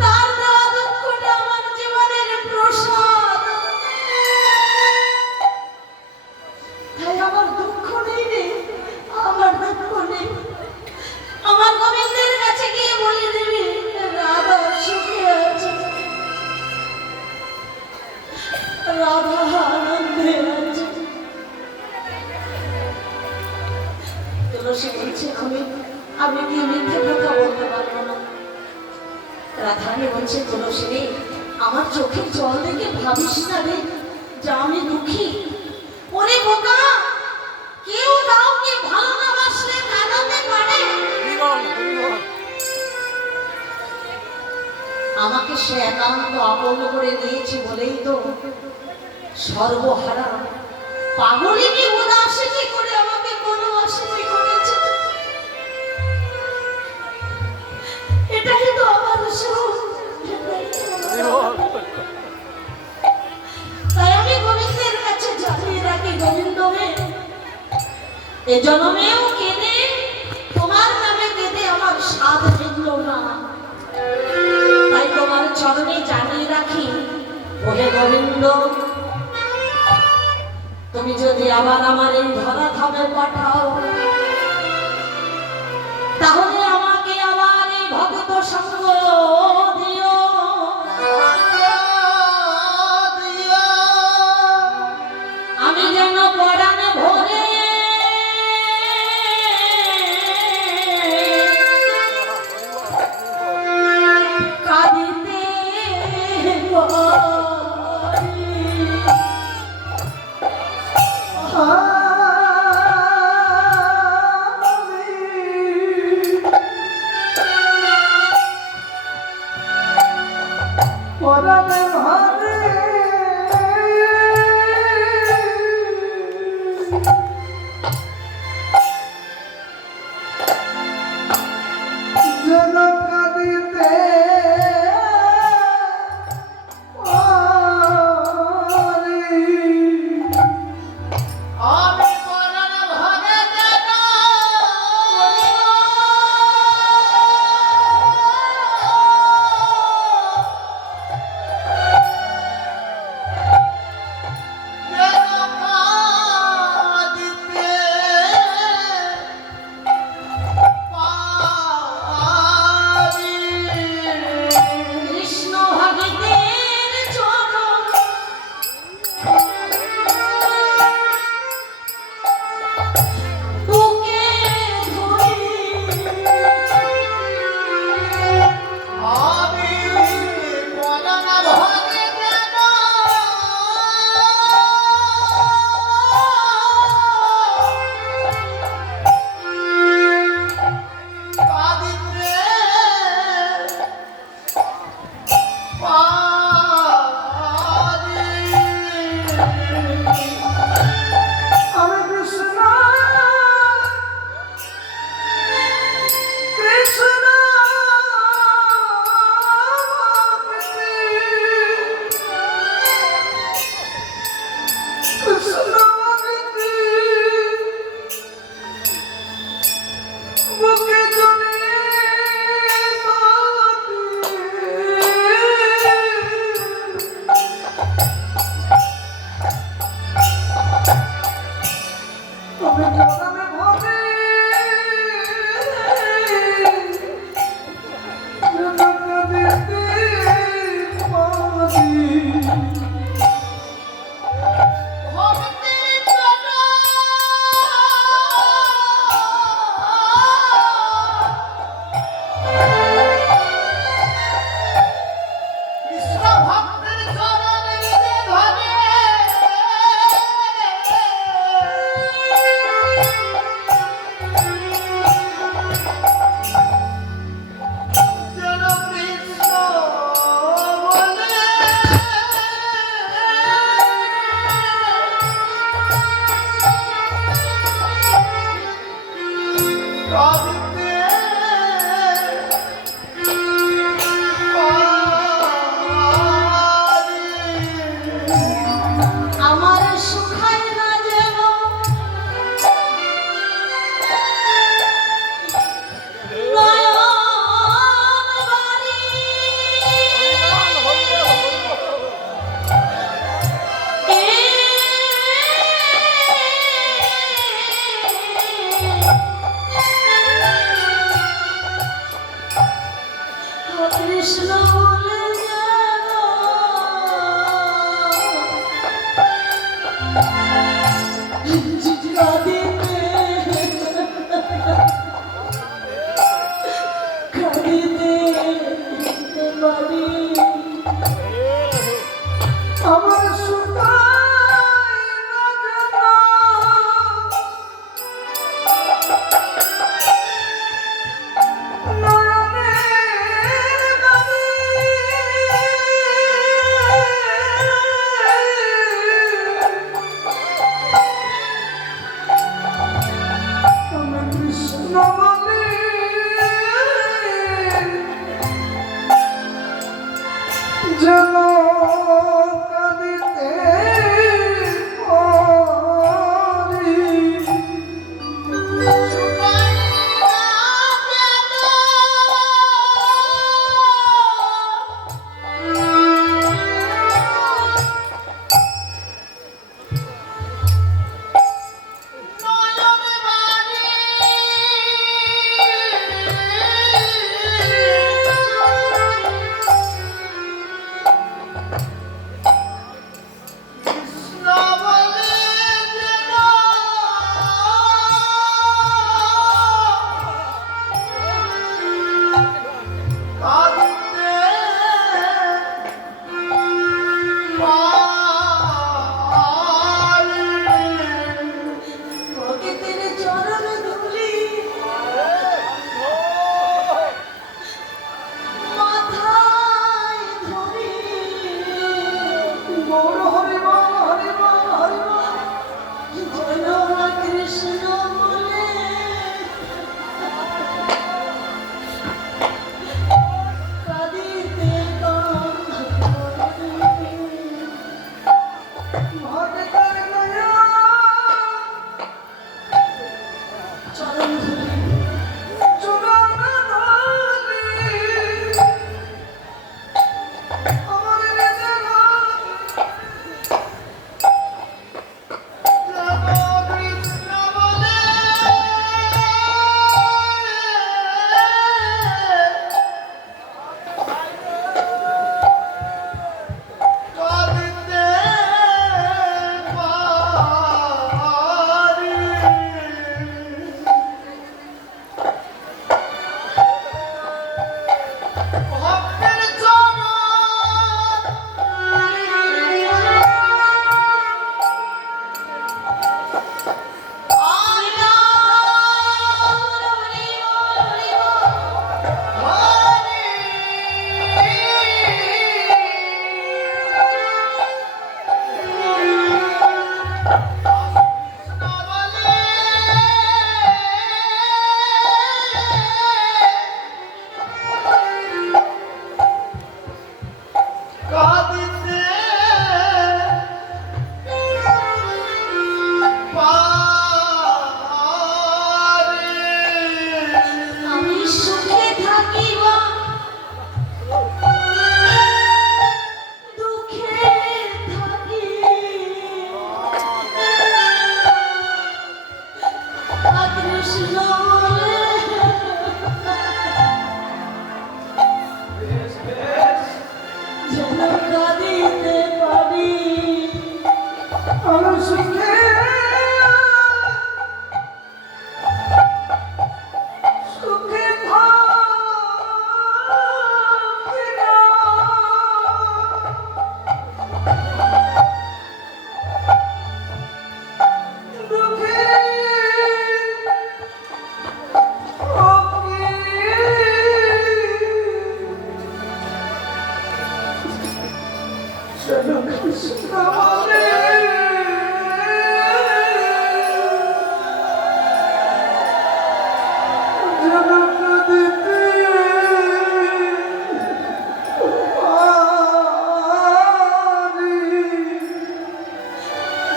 তার দেওয়া দুঃখটা আমার জীবনের প্রসাদ। তাই আমার দুঃখ নেই রে, আমার দুঃখ নেই। আমার গোবিন্দের কাছে গিয়ে বলে দিবি রাধা সুখে আছে, রাধা আনন্দে আছে। তুলসী বলছে আমি কি মিথ্যে কথা বলতে পারবো না। রাধারানী বলছে তুলসী রে, আমার চোখের জল দেখে ভাবিস না রে যে আমি দুঃখী। ওরে বোকা, কেউ কাউকে ভালো না বাসলে কাঁদাতে পারে? আমাকে সে একান্ত আপন করে নিয়েছে বলেই তো সর্বহারা পাগলিনী উদাসিনী করে আমাকে কোনো অসিনী করেছে। এটাই তো আমার সুখ। তাই আমি গোবিন্দের কাছে জানিয়ে রাখি, গোবিন্দ হে, এ জন্মেও কেঁদে তোমার নামে কেঁদে আমার স্বাদ মিটল না। তাই তোমার চরণে জানিয়ে রাখি, ওহে গোবিন্দ, তুমি যদি আবার আমার এই ধরা ধামে পাঠাও, তাহলে আমাকে আবার এই ভক্ত সঙ্গ দিও। আমি যেন পরাণে ভরে কাঁদিতে পরাণে ভারে যেন কাঁদিতে আমি পরাণ ভরে যেন কাঁদিতে পারি। কৃষ্ণ ভগতের চরণ বুকে ধরি আমি পরাণ ভরে যেন কাঁদিতে পারি। আমি কৃষ্ণ কৃষ্ণ কৃষ্ণ বুকে জড়িয়ে তবে পরাণে ভাবে যেন কাঁদিতে পারি। ভক্তের চরণ কৃষ্ণ ভক্তের চরণ ধরে যেন কৃষ্ণ বলে কাঁদিতে পারি। আমার সুখায় না যেন নয়ন বাড়ি। কৃষ্ণ বলে যেন কাঁদিতে পারি। আমার সুখায় না যেন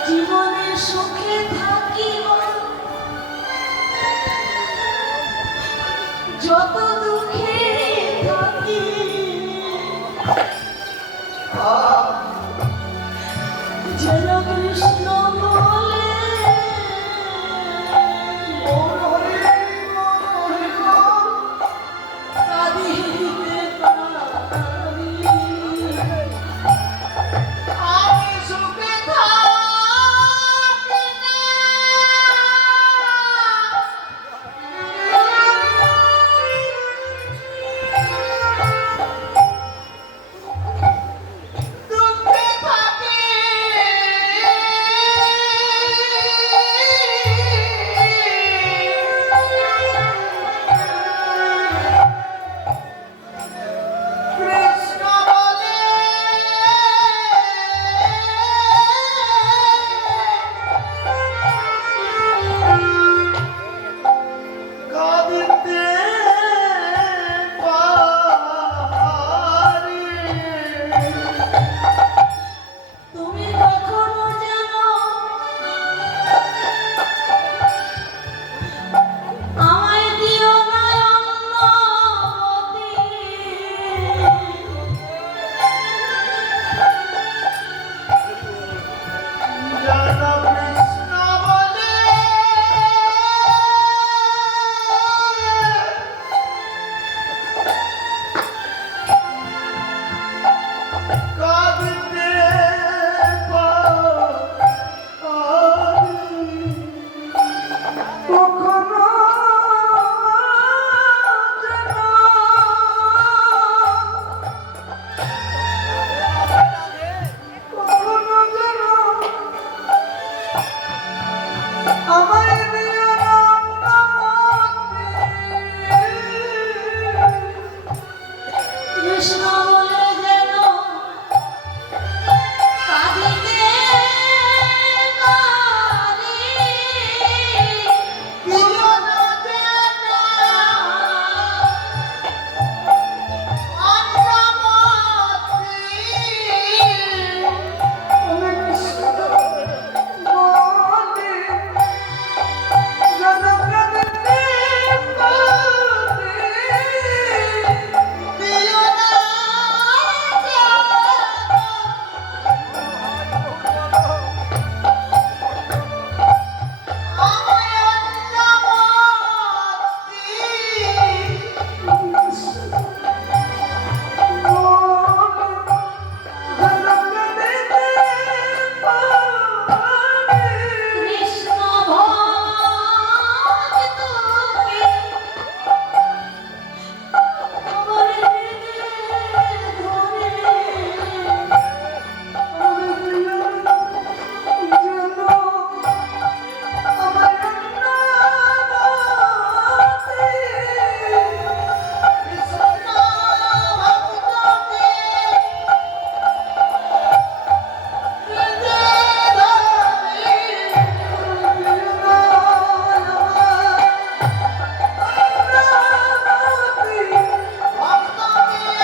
জীবনে সুখে থাকি যত দুঃখে থাকি যেন কৃষ্ণ বলে কাঁদিতে পারি। আমি সুখে থাকি না, দুঃখে থাকি। কৃষ্ণ বলে কাঁদিতে পারি। তুমি কখনো জানো আমায় দিও না অন্নমতি। যেন কৃষ্ণ বলে কাঁদিতে পারি। কখনো যেন কখনো যেন আমায় দিও না কৃষ্ণ বলে যেন কাঁদিতে পারি। দিও না যেন কৃষ্ণ ভক্তকে আমার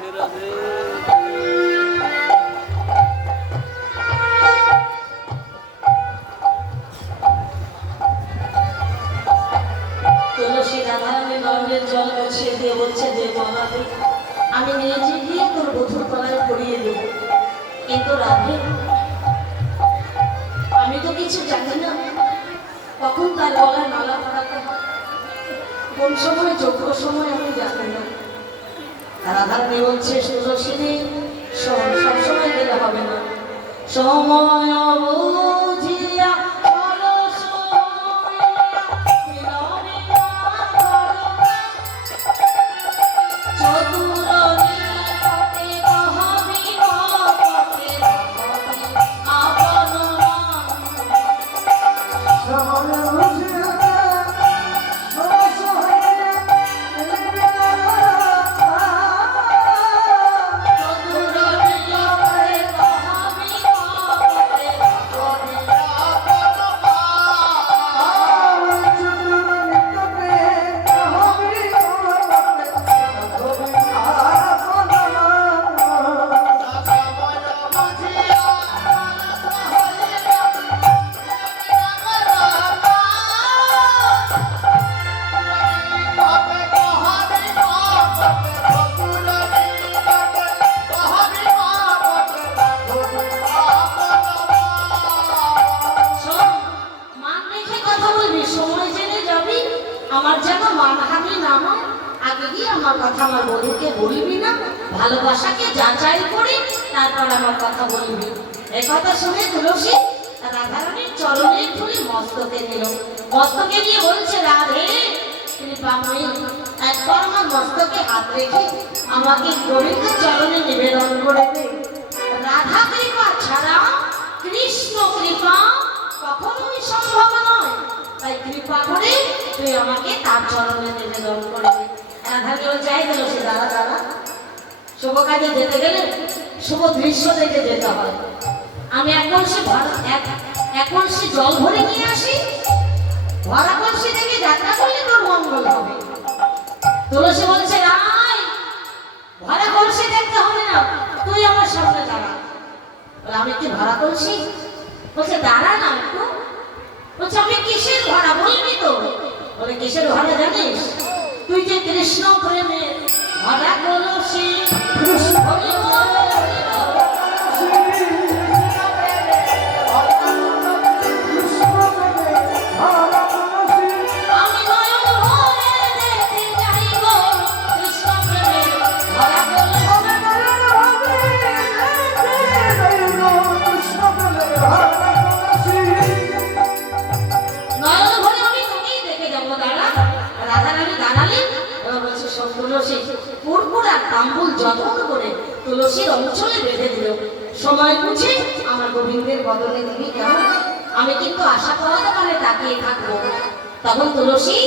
হৃদয়ে তুলসী রাধারানীর গঙ্গের জল বসিয়ে দিয়ে বলছে যে মহাদেব আমি নিজে গিয়ে তোর বধুর তলায় পড়িয়ে দেব। কিন্তু রাধে আমি তো কিছু জানি না কখন তার গলায় মালা পরাতে হয়, কোন সময় যোগ্য সময় আমি জানি না। রাধারানী বলছে সময় বুঝিয়া অলস হইয়া বিলম্বে না করো। চতুর নিকটে কহবি কপটে রাখবি আপন মান। চতুর নিকটে কহবি কপটে রাখবি শোন, মান রেখে কথা বলবি, সময় জেনে যাবি। আমার যেন মানহানি না হয়। আগে গিয়ে আমার কথা আমার বধূকে বলবি না, ভালোবাসাকে যাচাই করে তারপর আমার কথা বলবি। এই কথা শুনে তুলসী রাধারানীর চরণের ধুলি মস্তকে নিল। মস্তকে নিয়ে বলছে, রাধে কৃপাময়ী, একবার আমার মস্তকে হাত রেখে আমাকে গোবিন্দ চরণে নিবেদন করে দে। রাধা কৃপা ছাড়া কৃষ্ণ কৃপা কখনোই সম্ভব নয়। তাই কৃপা করে তুই আমাকে তার চরণে নিবেদন করে দে। রাধাকে যাই গেল সে দাঁড়া দাঁড়া। শুভ কাজে যেতে গেলে শুভ দৃশ্য দেখে যেতে হয়। আমি এক কলসি জল ভরে নিয়ে আসি, ভরা কলসি থেকে যাত্রা করলে তোর মঙ্গল হবে। তুলসী বলছে, রাই ভরা কলসি দেখতে হবে না, তুই আমার সামনে দাঁড়া। বলে, আমি কি ভরা কলসি? বলছে, দাঁড়া না একটু। বলছে, আমি কিসের ভরা বলবি তো? বলে, কিসের ভরা জানিস? তুই যে কৃষ্ণ প্রেমে ভরা কলসি। হরি বল, হরি বল। আমি নয়ন ভরে দেখতে যাইব কৃষ্ণ প্রেমে ভরা কলসি। নয়ন ভরে আমি তোকেই দেখে যাবো, দাঁড়া। রাধারানী দাঁড়ালেন। এবার বলছে, শোন তুলসী, পুরপুর আর তাম্বুল যত্ন করে তুলসীর অঞ্চলে বেঁধে দিল। সময় বুঝে আমার গোবিন্দের বদলে দিবি কেমন? আমি কিন্তু আশা করাতে পারে তাকিয়ে থাকবো। তখন তুলসী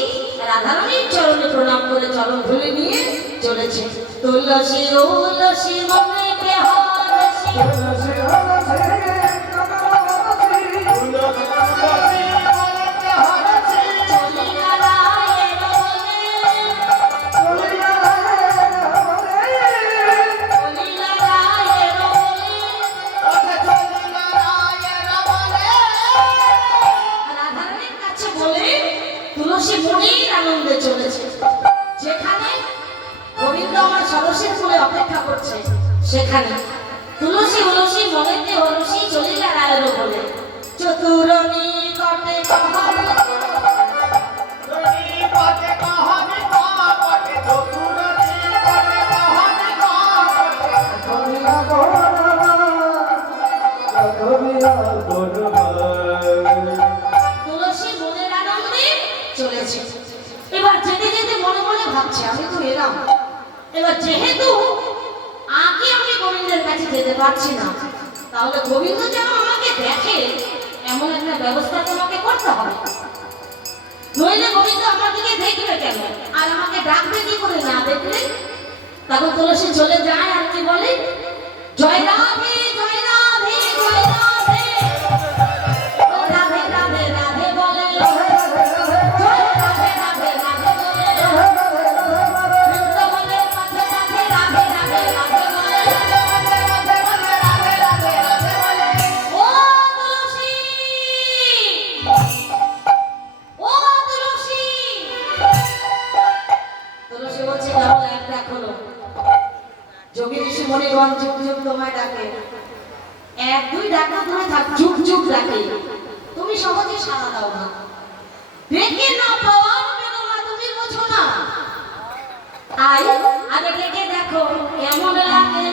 রাধারানীর চরণে প্রণাম করে চরণ ধুলে নিয়ে চলেছে। তুলসী উলসী মনে বেহরসী চলিয়া রায়ের বনে, চলিয়া রায়ের বনে। রাধারানীর কাছে বলে তুলসী মনের আনন্দে চলেছে। যেখানে গোবিন্দ আমার সরসের ফুলে অপেক্ষা করছে, সেখানে তুলসী উলসী মনেতে হলসী চলিয়া রায়ের বলে। চতুর নিকটে কহবি তুলসী মনের আনন্দে চলেছে। এবার যেতে যেতে মনে মনে ভাবছে, আমি তো এলাম, এবার যেহেতু আগে আমি গোবিন্দের কাছে যেতে পারছি না, তাহলে গোবিন্দ যেন আমাকে দেখে এমন একটা ব্যবস্থা তোমাকে করতে হবে। নইলে গোবিন্দ আমার দিকে দেখবে কেন, আর আমাকে ডাকবে কি করে না দেখলে? তখন তুলসী চলে যায় আর কি বলে, জয় রাধে জয় রাধে জয় রাধে। রাধে রাধে রাধে বলে, জয় রাধে রাধে রাধে বলে। বৃন্দাবনের মাঝে মাঝে রাধে রাধে রাধে বলে। ও তুলসী, ও তুলসী। তুলসী বলছে, কেবল এক ডাক হলো। যোগী ঋষি মণিগণ যুগ যুগ তোমায় ডাকে। এক দুই ডাকা ধরে থাক, যুগ যুগ ডাকে, তুমি সহজে সাড়া দাও না। ডেকে না পাওয়ার বেদনা তুমি বোঝো না। আগে ডেকে দেখো কেমন লাগে।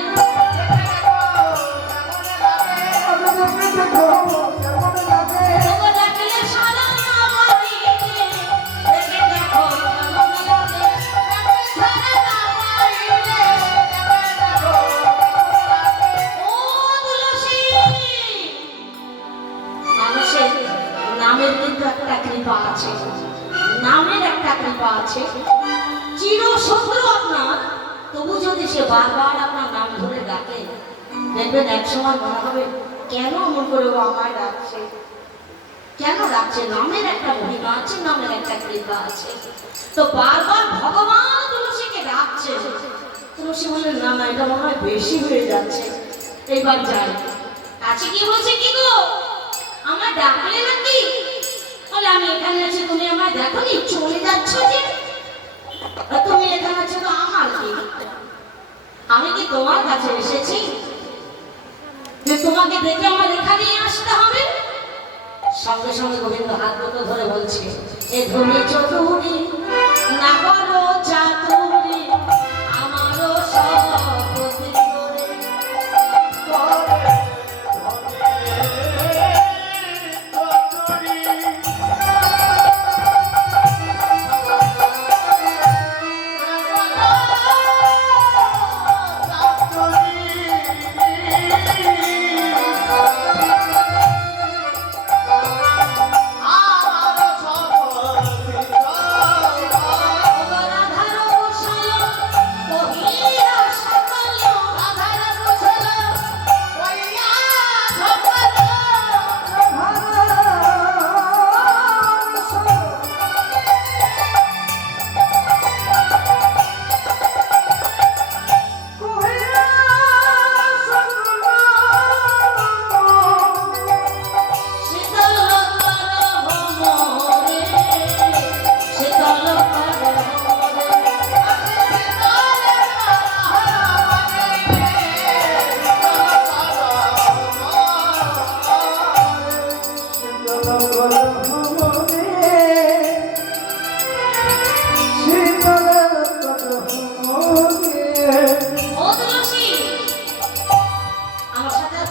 যে বারবার আপনার নাম ধরে ডাকে, দেখবেন এক সময় মনে হবে কেন এমন করে ও আমায় ডাকছে, কেন ডাকছে? নামের একটা মহিমা আছে, নামের একটা কৃপা আছে। তো বারবার ভগবান তুলসীকে ডাকছে। তুলসী বললেন না না, এটা মনে হয় বেশি হয়ে যাচ্ছে, এইবার যাই। কাছে কি বলছে, কি গো আমায় ডাকলে নাকি? বলে আমি এখানে আছি, তুমি আমায় দেখোনি, চলে যাচ্ছ যে? তুমি এখানে আছো তো আমার কি? আমি কি তোমার কাছে এসেছি যে তোমাকে দেখে আমার এখানেই আসতে হবে? সঙ্গে সঙ্গে গোবিন্দ হাত দুটো ধরে বলছে, এ ধরি চতুরি না করো চাতুরি, আমারও সপতি করে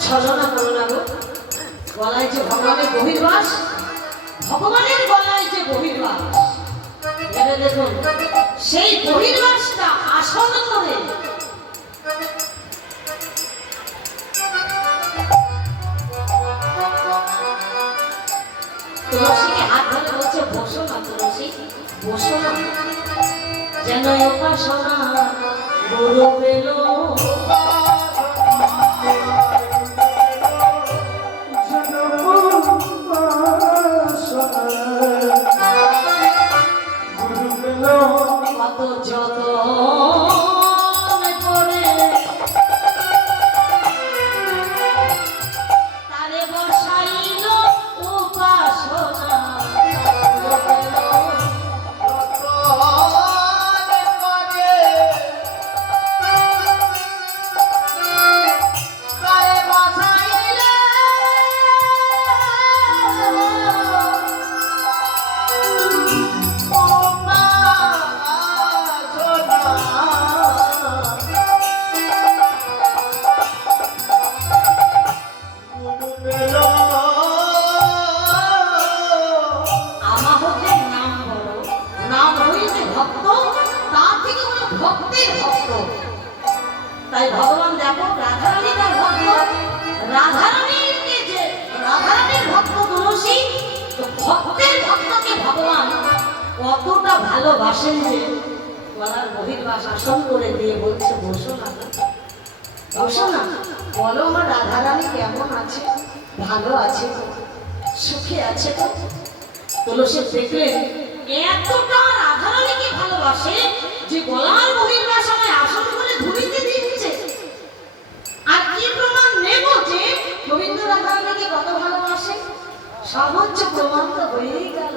ছলনা করো না গো। গলায় যে ভগবানের বহির্বাস, ভগবানের গলায় যে বহির্বাস, ভেবে দেখুন সেই বহির্বাসটা আসন করে তুলসীকে হাত ধরে বলছে, বসো না তুলসী, বসো না, যেন উপাসনা গুরু পেল। কত যত করে তারে বসাইল উপাসনা। তাই ভগবান দেখো, রাধারানী তার ভক্ত, রাধারানীর ভক্ত তুলসী, তো ভক্তের ভক্তকে ভগবান কতটা ভালোবাসেন যে গলার বহির্বাস আসন করে দিয়ে বলছে, বসো না, বসো না, বলো আমার রাধারানী কেমন আছে, ভালো আছে তো, সুখে আছে তো? তুলসী দেখলেন এতটা রাধারানীকে ভালোবাসে যে গলার বহির্বাস আমায় আসন করে ধরিতে দিচ্ছে। আর কি প্রমাণ নেব যে গোবিন্দ রাধারানীকে কত ভালোবাসে? সর্বোচ্চ প্রমাণ তো হয়েই গেল।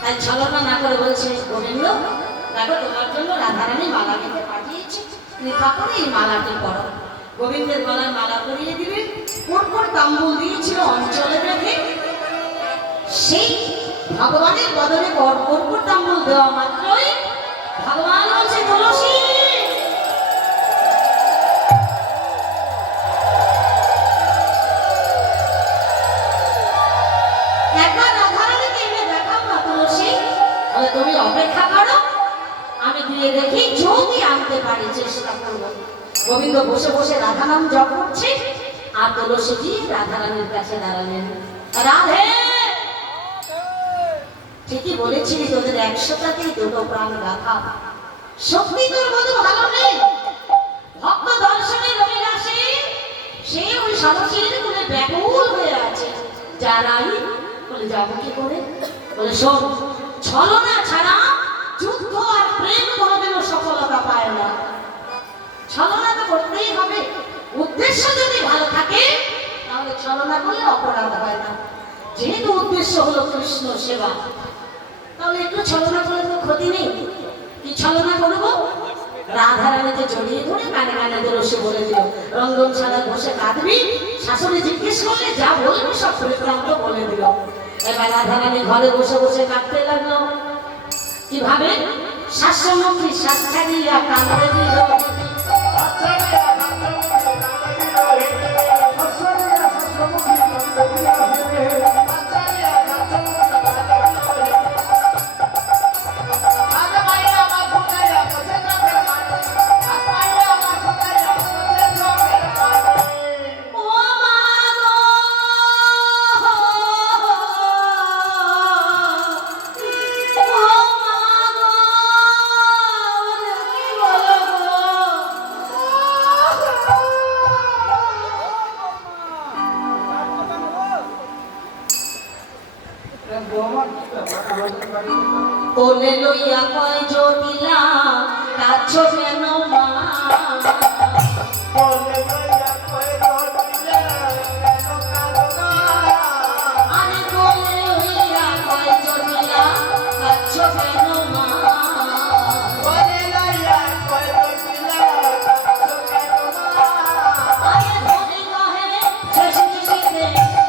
তাই ছলনা না করে বলছে, গোবিন্দ দেখো তোমার জন্য রাধারানী মালা দিতে পাঠিয়েছে, কৃপা করে এই মালাটি করো। গোবিন্দের গলায় মালা পরিয়ে দিবেন, পরপর তাম্বুল দিয়েছিল অঞ্চলে রেখে, সেই ভগবানের বদলে পরপর তাম্বুল দেওয়া মাত্রই ভগবান বলছে, তুলসী একবার রাধারানীকে এনে দেখাও না তুলসী। বলে তুমি অপেক্ষা করো, আমি গিয়ে দেখি যদি আনতে পারি চেষ্টা করব। গোবিন্দ বসে বসে রাধা নাম জপ করছে, আর তুলসী গিয়ে রাধারানীর কাছে দাঁড়ালেন। রাধে, ঠিকই বলেছিলি, তোদের 100টাতেই দুটো প্রাণ গাথা, সত্যি তোর মতো ভালো নেই। সাহসীর বলে ব্যাকুল হয়ে আছে। যারাই বলে যাবো কি করে? বলে শোন, ছলনা ছাড়া যুদ্ধ আর প্রেম কোনোদিনও সফলতা পায় না। ছলনা তো করতেই হবে। উদ্দেশ্য যদি ভালো থাকে তাহলে ছলনা করলে অপরাধ হয় না। যেহেতু উদ্দেশ্য হলো কৃষ্ণ সেবা, তাহলে একটু ছলনা করলে তো ক্ষতি নেই। কি ছলনা করবো? রাধারানীকে জড়িয়ে ধরে কানে কানে ধরে সে বলে দিল, রঙ্গনশালায় বসে কাঁদবি, শাশুড়ি জিজ্ঞেস করলে যা বলবি সব পরিক্রান্ত বলে দিল। এবার রাধারানী ঘরে বসে বসে কাঁদতে লাগলো। কিভাবে? শাসমুখী শ্বাস ছাড়িয়া কাঁদতে দিল। কোলে লইয়া কয় জটিলা, কাছ কেন মা? আরে কোলে লইয়া কয় জটিলা, কাছ কেন মা? আরে ধরে কহে শেষ নিশীথে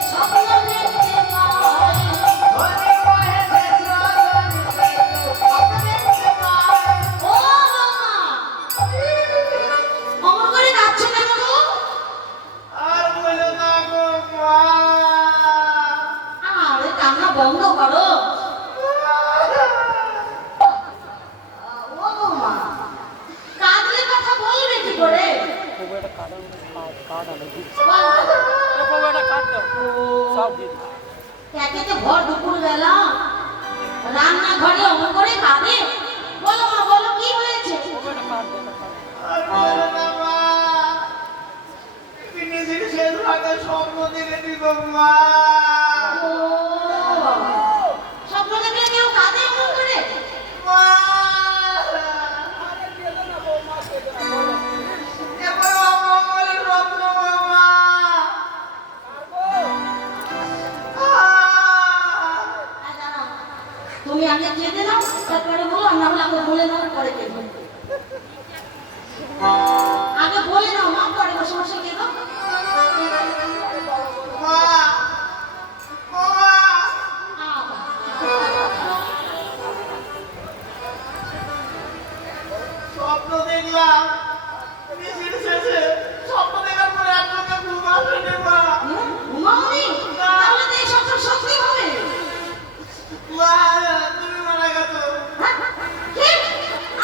স্বপ্ন দেখতে পায়। ও বাবা, অমর করে কাঁদছো কেন গো? আরে কান্না বন্ধ করো। ও বাবা, কাঁদলে কথা বলবে কি করে? এটা কাটা কাটা নাকি বল। এটা কাটতে সব দিয়ে একেতে ভর দুপুর বেলা রান্নাঘরে অমন করে কাঁদে। বলো মা, বলো কি হয়েছে? এটা কাটতে স্বপ্ন দেখে দিব মা। ও, স্বপ্ন দেখলে কেউ কাঁদে অমন করে? মা এবার অমঙ্গলের স্বপ্ন মা। আর দাঁড়াও, তুমি আগে কেঁদে নাও, তারপরে বলো, আর না হলে আগে বলে নাও, পরে কেঁদো। আগে বলে নাও মা, পরে বসে বসে কেঁদো। মা মা স্বপ্ন দেখলাম, নিশির শেষে স্বপ্ন দেখার পরে আর চোখে ঘুম আসেনি মা। ঘুমাওনি? তাহলে তো এই স্বপ্ন সত্যি হবে। মা তুমি মারা গেছো, হ্যাঁ? কি?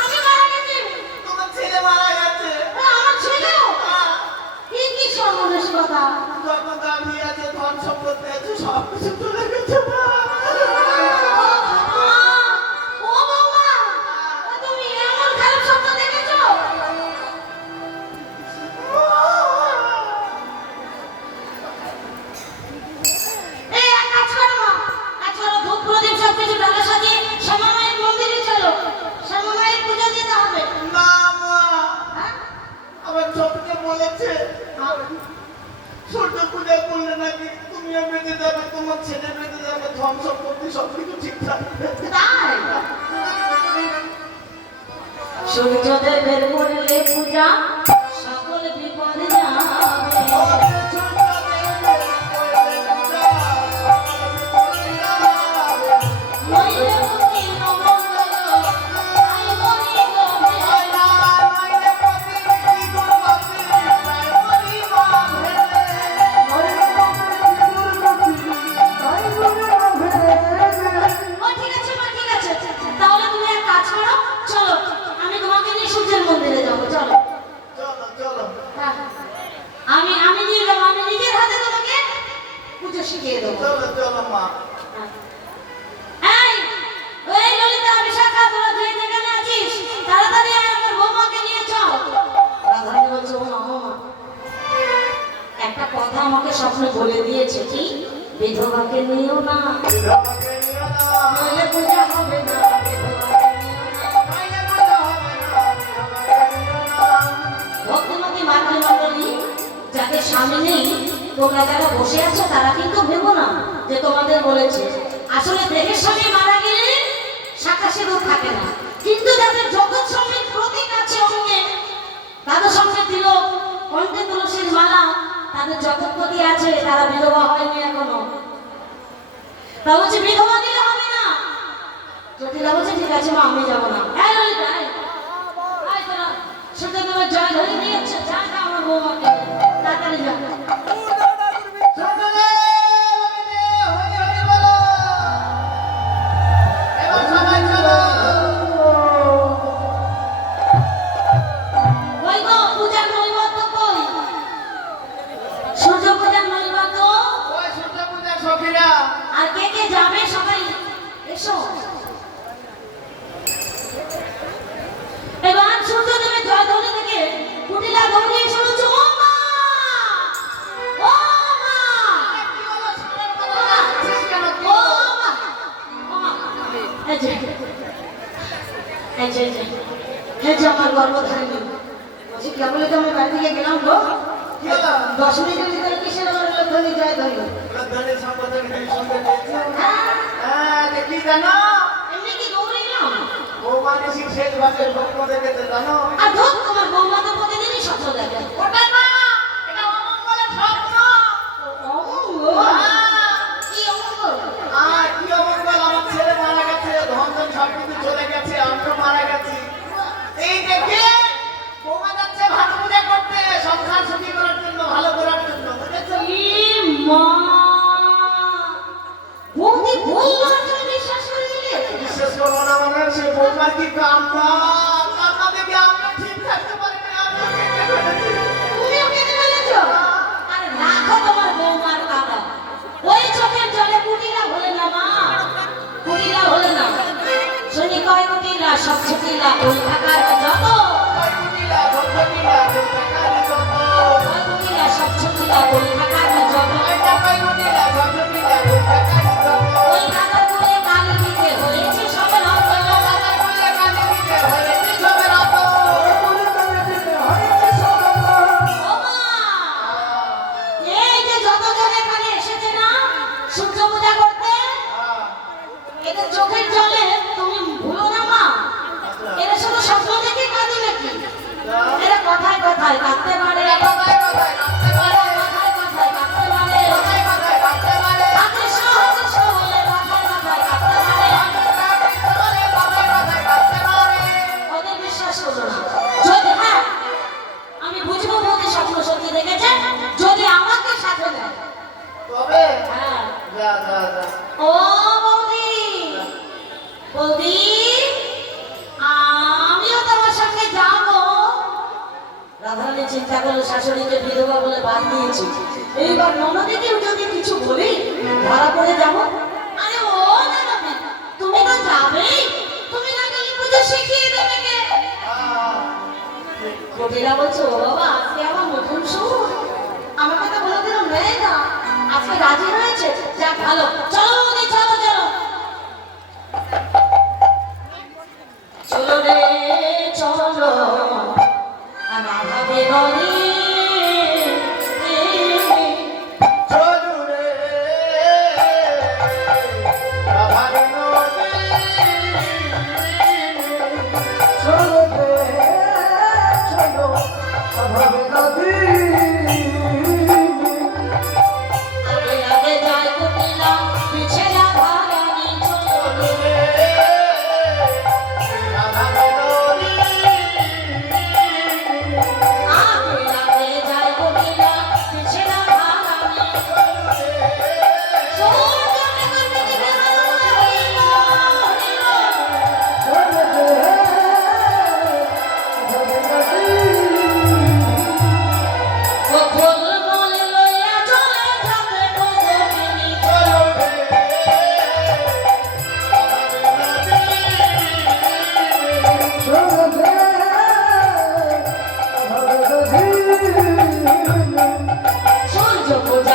আমি মারা গেছি? তোমার ছেলে মারা গেছে। আমার ছেলেও? মা, কি সর্বনেশ কথা! যত দামি আছে ধন সম্পত্তি আছে সব কিছু চলে গেছে মা। ও বাবা, তুমি এমন খারাপ স্বপ্ন দেখেছো? এই এক কাজ করো মা, কাজ করো, ধূপ প্রদীপ সবকিছু ডালা সাজিয়ে শ্যামা মায়ের মন্দিরে চলো। শ্যামা মায়ের পুজো দিতে হবে। না মা, হ্যাঁ? আমার স্বপ্নে বলেছে সূর্য পূজা করলে নাকি তুমিও বেঁচে যাবে, তোমার ছেলে বেঁচে যাবে, ধন সম্পত্তি সবকিছু ঠিক থাকবে। তাই? সূর্যদেবের করলে পূজা সকল বিপদ যাবে। নইলে মুক্তি নমঙ্গল, তাই বলি তবে। ও ঠিক আছে মা, ঠিক আছে। তাহলে তুমি এক কাজ করো, চলো আমি তোমাকে নিয়ে সূর্যের মন্দিরে যাবো, চলো। চলো চলো হ্যাঁ, আমি আমি নিয়ে যাবো, আমি নিজের হাতে তোমাকে পুজো শিখিয়ে দেবো। চলো চলো মা। এই, ওই ললিতা, বিশাখা, তোরা যে যেখানে আছিস তাড়াতাড়ি আয়, আমার বৌমাকে নিয়ে চল। রাধারানী বলছে, ও মা, একটা কথা আমাকে স্বপ্নে বলে দিয়েছে কি বিধবাকে নিও না, বিধবাকে নিও না, নইলে পূজা হবে না, বিধবাকে নিও না। মাইনে পূজা হবে না, বিধবাকে নিও না। ভক্তিমতী মাতৃমণ্ডলী যাদের স্বামী নেই, তোমরা যারা বসে আছো তারা কিন্তু ভেবো না যে তোমাদের বলেছে। আসলে দেহের স্বামী মারা গেলে শাখা সিঁদুর থাকে না, কিন্তু যাদের জগৎ স্বামীর প্রতীক আছে অঙ্গে, তাদের সঙ্গে দিল কণ্ঠে তুলসীর মালা, তাদের জগৎপতি আছে, তারা বিধবা হয়নি এখনো। তা বলছে বিধবা দিলে হবে না। জটিলা বলছে ঠিক আছে মা, আমি যাবো না। এই ললিতা, এই তোরা সূর্যদেবের জয় ধরে দিয়েছে, যা যা আমার বৌমাকে তাড়াতাড়ি যা। সূর্যদেব, হরি হরি বলো। এবার সবাই চলো। ওই গো পূজার নৈবেদ্য কই? সূর্য পূজার নৈবেদ্য। ওই সূর্য পূজার সখীরা। আর কে কে যাবে সবাই এসো। এবার সূর্যদেবের জয় ধরে থেকে কুটিলা গৌরী এসে বলছে ও মা, ও মা, কি হলো, সারের কথা যাচ্ছিস কেন তুই? ও মা, ও মা। এই যে, এই যে, এই যে আমার গর্ভধারিণী। বলছি কেবল তো আমি বাড়ি থেকে গেলাম গো, কি হলো? 10 মিনিটের ভিতরে কিসের আমার লক্ষ্মী জয় ধরল। প্রধানের সম্পাদক এই সঙ্গে দিয়েছে। হ্যাঁ, হ্যাঁ, যে কি জানো? এমনি কি দৌড়ে গেলাম? বৌমানিসিক শেষ ভাগের ভক্ত দেখেছে জানো? আর ধর তোমার বৌমা তো প্রতিদিনই স্বপ্ন দেখে। ওটা না, এটা অমঙ্গলের স্বপ্ন। অমঙ্গল? হ্যাঁ। কি অমঙ্গল? আর কি অমঙ্গল, আমার ছেলে মারা গেছে, ধন জন সবকিছু চলে গেছে, আমিও মারা গেছি। এই দেখে বৌমা যাচ্ছে ভাত পূজা করতে, সংসার সুখী করার জন্য, ভালো করার জন্য, বুঝেছো? ই মা! বৌদি বললো আর তুমি বিশ্বাস করে নিলে? বিশ্বাস করবো না মানে সে বৌমার কি কান্না, কান্না দেখে আমরা ঠিক থাকতে পারি না, আমরা কেটে ফেলেছি। তুমিও কেঁদে ফেলেছো? আরে রাখো তোমার বৌমার কাঁদা। ওই চোখের জলে কুটিলা হলে না মা, কুটিলা হলে না। শুনি কয় কুটিলা, সব ছুটিলা, ওই থাকার যত। কই কুটিলা, কই কুটিলা, কই টাকার যত। কয় কুটিলা, সব ছুটিলা, ওই থাকার যত। কই টাকার কুটিলা, কই কুটিলা, কই টাকার যত। ওই কাদার কুলে কালি দিতে হয়েছে সবে রত। টাকার কুলে কালি দিতে হয়েছে সবে রত। বলে তবে দিতে হয়েছে সবাই। ও মা! এই যে যতজন এখানে এসেছে না সূর্য পূজা করতে, এদের চোখের জলে তুমি ভুলো না মা। এরা শুধু স্বপ্ন দেখে কাঁদে নাকি? এরা কথায় কথায় কাঁদতে পারে, কথায় কথায় কাঁদতে পারে, কথায় কথায় কাঁদতে পারে, কথায় কথায় কাঁদতে পারে, হাতে সহজে সহলে কথায় কথায় কাঁদতে পারে। কথায় কথায় কাঁদতে পারে। ওদের বিশ্বাস করো না। যদি হ্যাঁ, আমি বুঝবো বৌদি স্বপ্ন সত্যি দেখেছে যদি আমাকে সাথে দেয়। তবে হ্যাঁ। যা যা যা। ও বৌদি, বৌদি, আমিও তোমার সঙ্গে যাবো। রাধারানী চিন্তা করলো শাশুড়িকে বিধবা বলে বাদ দিয়েছি, এইবার ননদীকেও যদি কিছু বলি ধরা পড়ে যাবো। আরে ও ননদী, তুমি তো যাবেই, তুমি না গেলে পুজো শিখিয়ে দেবে কে? কবিরা বলছে ও বাবা আজকে আমার নতুন সুর, আমাকে তো কোনোদিনও নেয় না, আজকে রাজি হয়েছে, যাক ভালো। চলো বৌদি, চলো চলো চলো রে চলো, আর রাধা বেগনি চলু রে রাধার নদী। চলো রে, চলো, অভাবে নদী। আগে আগে যায় কুটিলা, পিছে রাধা রানী চলো চলু রে রাধার নদী। আগে আগে যায় কুটিলা, পিছে রাধা রানী সূর্যকে করতে দিবে বাংলা হইল হইল। চলো রে, অভাবে নদী। ও ফুল মল লইয়া চলে যাবে ভগিনী। চলু রে রাধার নদী। চলো রে, অভাবে নদী। সূর্য পূজা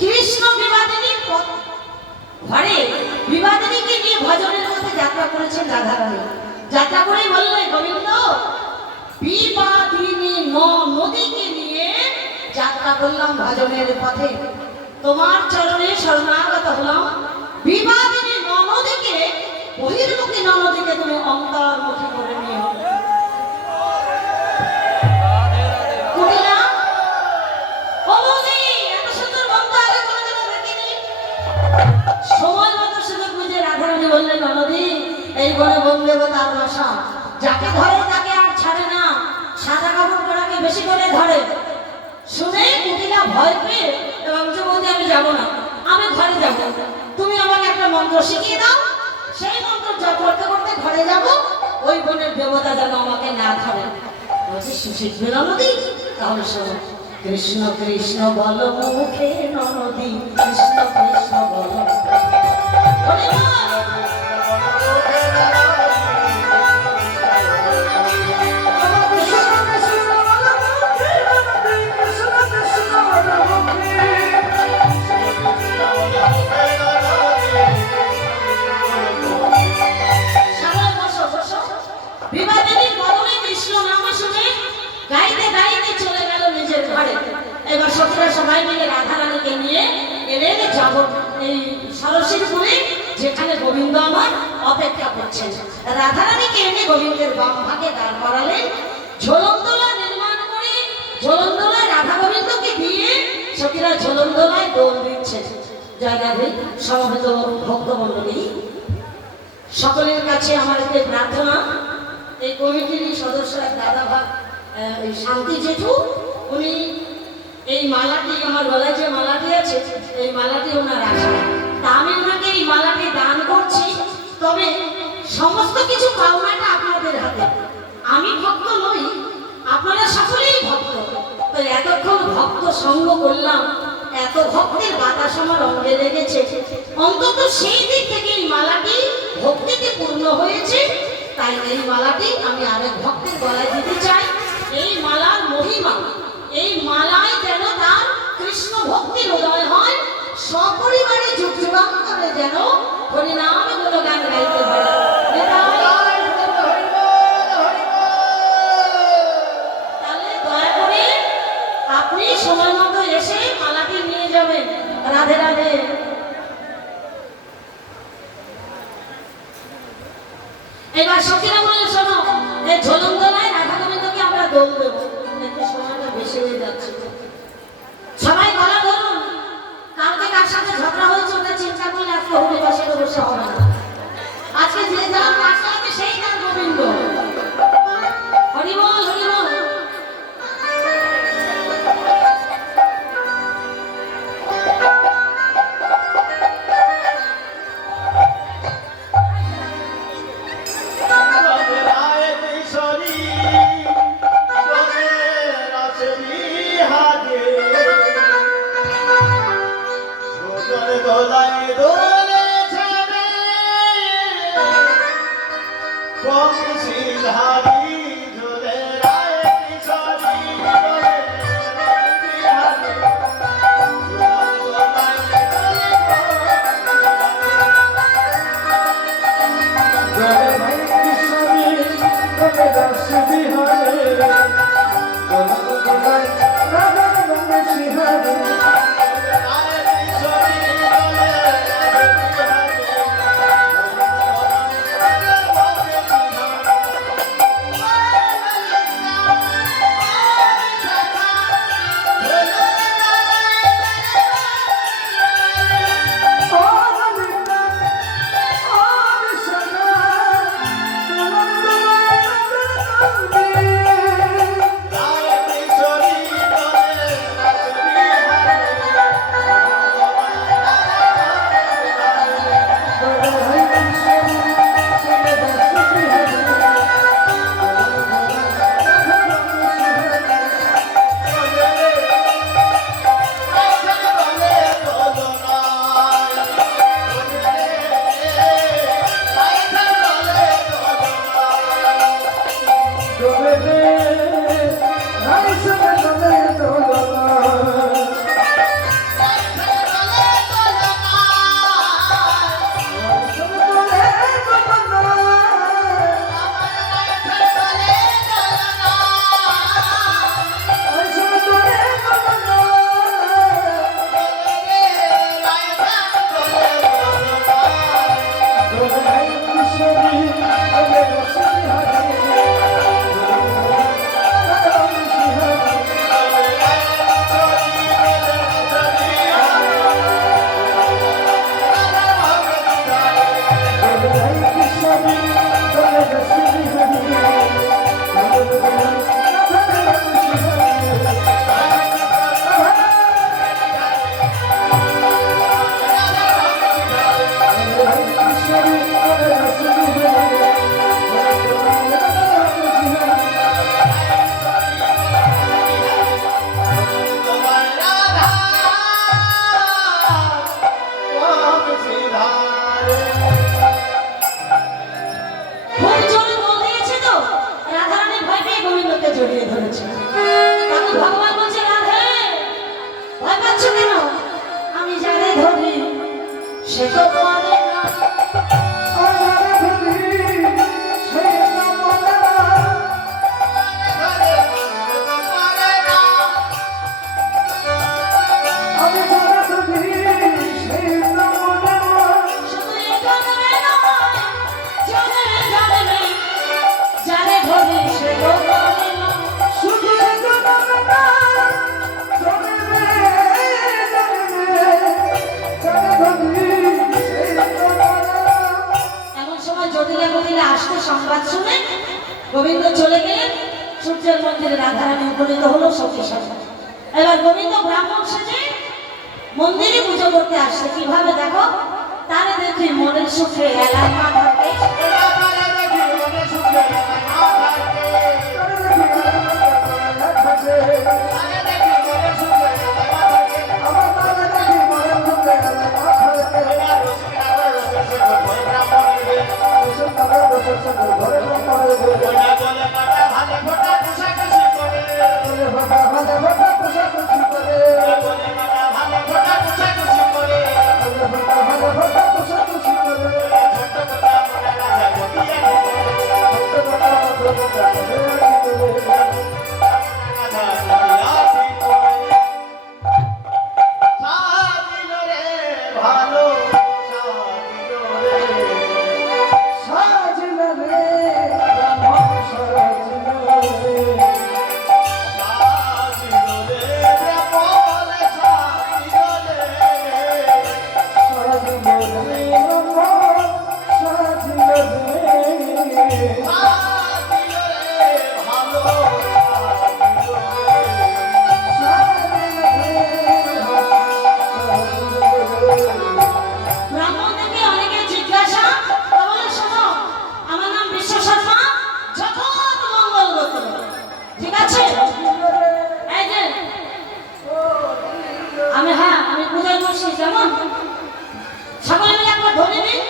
কৃষ্ণ বিবাদিনীর ঘরে বিবাদিনীকে নিয়ে ভজনের মধ্যে যাত্রা করেছেন রাধারানী। যাত্রা করে বললেন গোবিন্দ বিবাদিনী নদীকে নিয়ে যাত্রা করলাম ভজনের পথে, তোমার চরণে শরণাগত হলাম। বিবাদিনী নদীকে বহির্মুখী নদীকে তুমি অন্তর্মুখী করে নিও। কুটিলা ও বৌদি, এত সুন্দর বন্ধ আগে কোনোদিনও দেখিনি। সময় মতো সুযোগ বুঝে রাধারানী বললেন নদী এই বনে বন্ধেব তার বাসা, যাকে ধরে তাকে আর ছাড়ে না, সাদা কাপড় পরাকে বেশি করে ধরে। শুনে কুটিলা ভয় পেয়ে এবং যে বৌদি আমি যাবো না, আমি ঘরে যাব, তুমি আমাকে একটা মন্ত্র শিখিয়ে দাও, সেই মন্ত্র জপ করতে করতে ঘরে যাব, ওই বনের দেবতা যেন আমাকে না ধরে। বলছি শিখবে না নদী? তাহলে শোনো, কৃষ্ণ কৃষ্ণ বল মুখে নদী, কৃষ্ণ কৃষ্ণ বল। হরি বল। সবাই বসো বসো। বিবাদিনীর বদনে কৃষ্ণ নাম শুনে গাইতে গাইতে চলে গেল নিজের ঘরে। এবার সখীরা সবাই মিলে রাধারানীকে নিয়ে এলেন যাব এই সরস্বতীপুরে, যেখানে গোবিন্দ আমার অপেক্ষা করছেন। রাধারানীকে এনে গোবিন্দের বাম ভাগে দাঁড় করালেন, ঝোলনদোলা নির্মাণ করে ঝোলনদোলায় রাধা গোবিন্দকে দিয়ে সখীরা ঝোলনদোলায় দোল দিচ্ছে। জয় রাধে। সমবেত ভক্তমণ্ডলী, সকলের কাছে আমার একটি প্রার্থনা, এই কমিটির সদস্য এক দাদা ভাই শান্তি জেঠু, উনি এই মালাটি আমার গলায় যে মালাটি আছে এই মালাটি ওনার আসে, তা আমি ওনাকে এই মালাটি দান করছি। তবে সমস্ত কিছু পাওনাটা আপনাদের হাতে। আমি ভক্ত নই, আপনারা সকলেই ভক্ত, তো এতক্ষণ ভক্ত সঙ্গ করলাম, এত ভক্তের বাতাস আমার অঙ্গে লেগেছে, অন্তত সেই দিক থেকে এই মালাটি ভক্তিতে পূর্ণ হয়েছে। তাই এই মালাটি আমি আরেক ভক্তের গলায় দিতে চাই। এই মালার মহিমা, এই মালায় যেন তার কৃষ্ণ ভক্তির উদয় হয়, সপরিবারে যুগ যুগান্তরে যেন হরিনাম গুণগান গাইতে পারে। তাহলে দয়া করে আপনি সময় মতো এসে মালাটি নিয়ে যাবেন। রাধে রাধে। এবার সখীরা বলে শোনো, এই ঝোলনদোলায় রাধা গোবিন্দকে আমরা দোল দেবো, একটু সময়টা বেশি হয়ে যাচ্ছে। সবাই গলা ধরুন, কালকে কার সাথে ঝগড়া হয়েছে ওটা চিন্তা করলে আজকে হরি বসে বসে হবে না। আজকে যে যার পাশে আছে সেই তার গোবিন্দ। হরি বল হরি বল। জড়িয়ে ধরেছে। তখন ভগবান বলছে, রাধে ভয় পাচ্ছ কেন? আমি যারে ধরি সে তো পড়ে না। শুধু এ জন্মে নয়, জন্মে জন্মে যারে ধরি সে তো পড়ে না। এমন সময় জটিলা বলিলে আসতে সংবাদ শুনে গোবিন্দ চলে গেলেন। সূর্যের মন্দিরে রাধারানী উপনীত হলো সখী সাথে। এবার গোবিন্দ ব্রাহ্মণ সেজে মন্দিরে পুজো করতে আসছে। কিভাবে দেখো, তারে দেখি মনের সুখে এলার মা থাকে। ব্রাহ্মণদেরকে অনেকে জিজ্ঞাসা, বলে শোনো, আমার নাম বিশ্ব শর্মা, জগৎ মঙ্গল গোত্র। ঠিক আছে, এই যে আমি পূজায় বসছি, কেমন সকলে মিলে একবার ধরে নিন।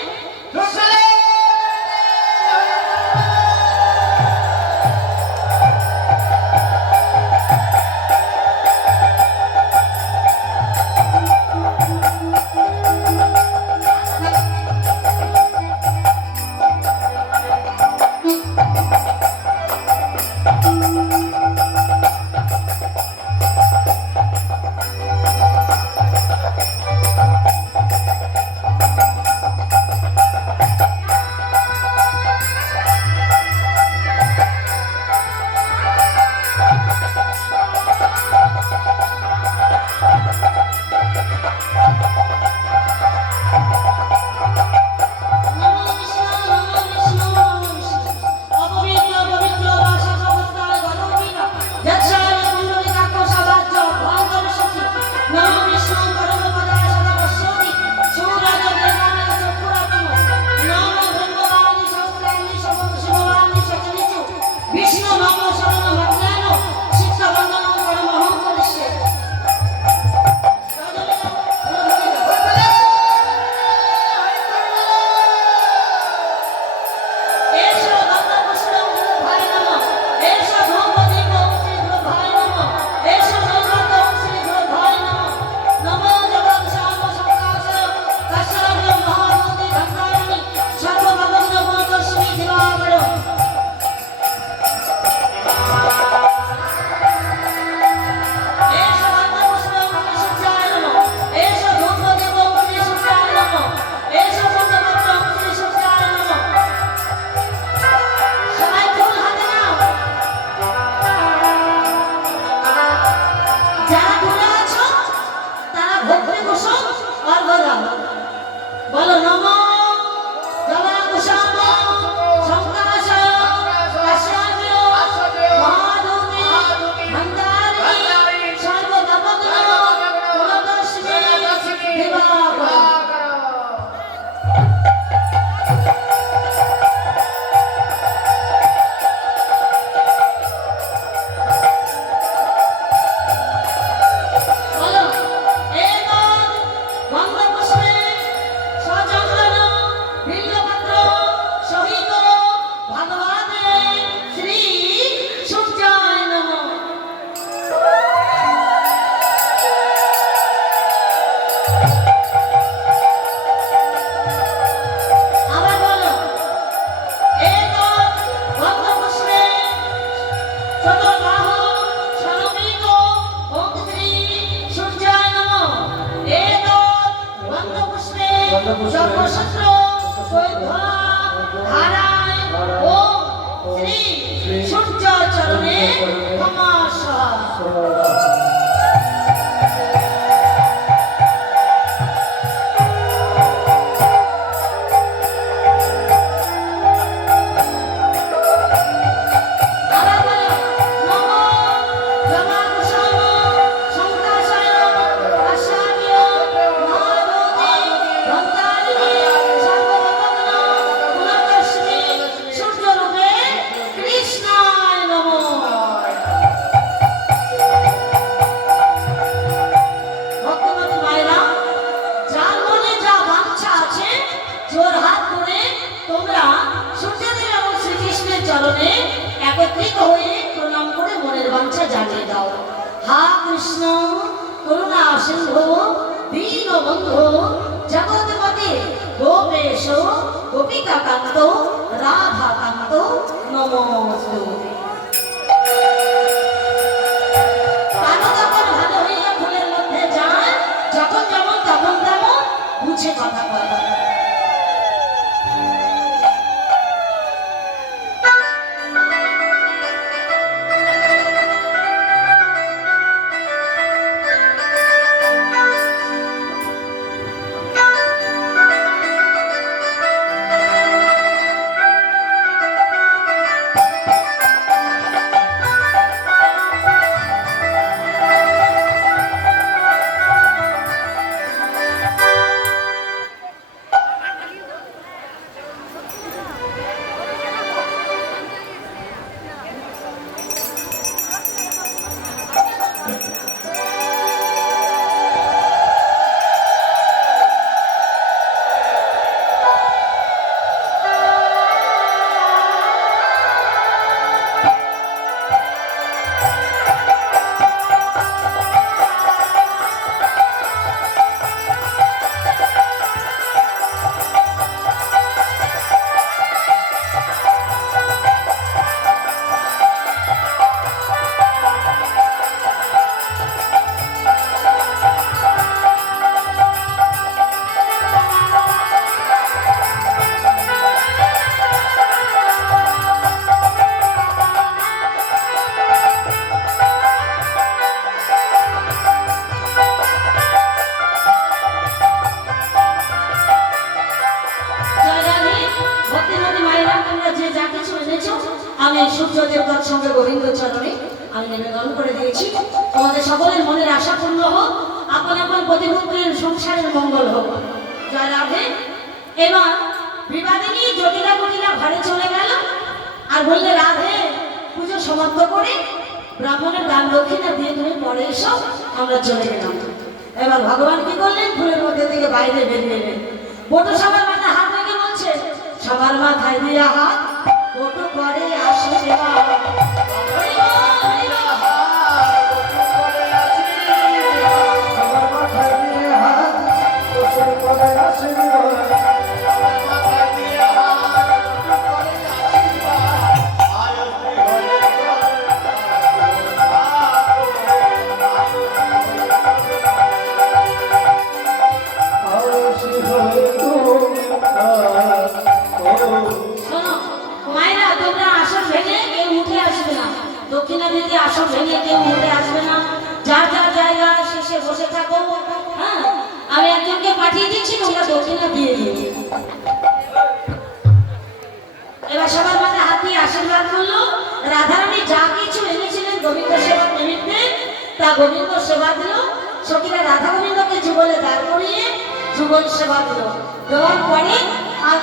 জন্মসূত্র বৈধব ধারায় ওম শ্রী সূর্য চরণে ক্ষমাসা। চরণে একত্রিত হয়ে প্রণাম করে মনের বাঞ্ছা জানিয়ে দাও। হা কৃষ্ণ করুণা সিন্ধু দীনবন্ধু জগৎপতি গোপেশ গোপিকাকান্ত রাধাকান্ত নমস্তুতে। কানো তখন ভালো হইয়া ফুলের মধ্যে যায়, যখন যেমন তখন তেমন বুঝে কথা বলে। আমি সূর্য দেবতার সঙ্গে গোবিন্দ চরণে আমি নিবেদন করে দিয়েছি। তোমাদের সকলের মনের আশা পূর্ণ হোক, আপন আপন প্রতিপুত্রের সংসারের মঙ্গল হোক। জয় রাধে। এবার বিবাদিনী জটিলা কুটিলা ঘরে চলে গেল আর বললে, রাধে পুজো সমাপ্ত করে ব্রাহ্মণের দান দক্ষিণা দিয়ে তুমি পরে এসো, আমরা চলে গেলাম। এবার ভগবান কি করলেন, ফুলের মধ্যে থেকে বাইরে বেরিয়ে এলেন। বটু সবার মাথায় হাত রেখে বলছে, সবার মাথায় দিয়া হাত বটু করে আসে সেবা। দক্ষিণা দিতে আসন ভেঙে কেউ উঠে আসবে না, যার যার জায়গা শেষে বসে থাকো। হ্যাঁ, আমি একজনকে পাঠিয়ে দিচ্ছি, তোমরা দক্ষিণা দিয়ে দিও। এবার সবার মাথায় হাত দিয়ে আশীর্বাদ করলো। রাধারানী যা কিছু এনেছিলেন গোবিন্দ সেবার নিমিত্তে, তা গোবিন্দ সেবা দিল। সখীরা রাধা গোবিন্দকে যুগলে দাঁড় করিয়ে যুগল সেবা দিল। দেওয়ার পরে আর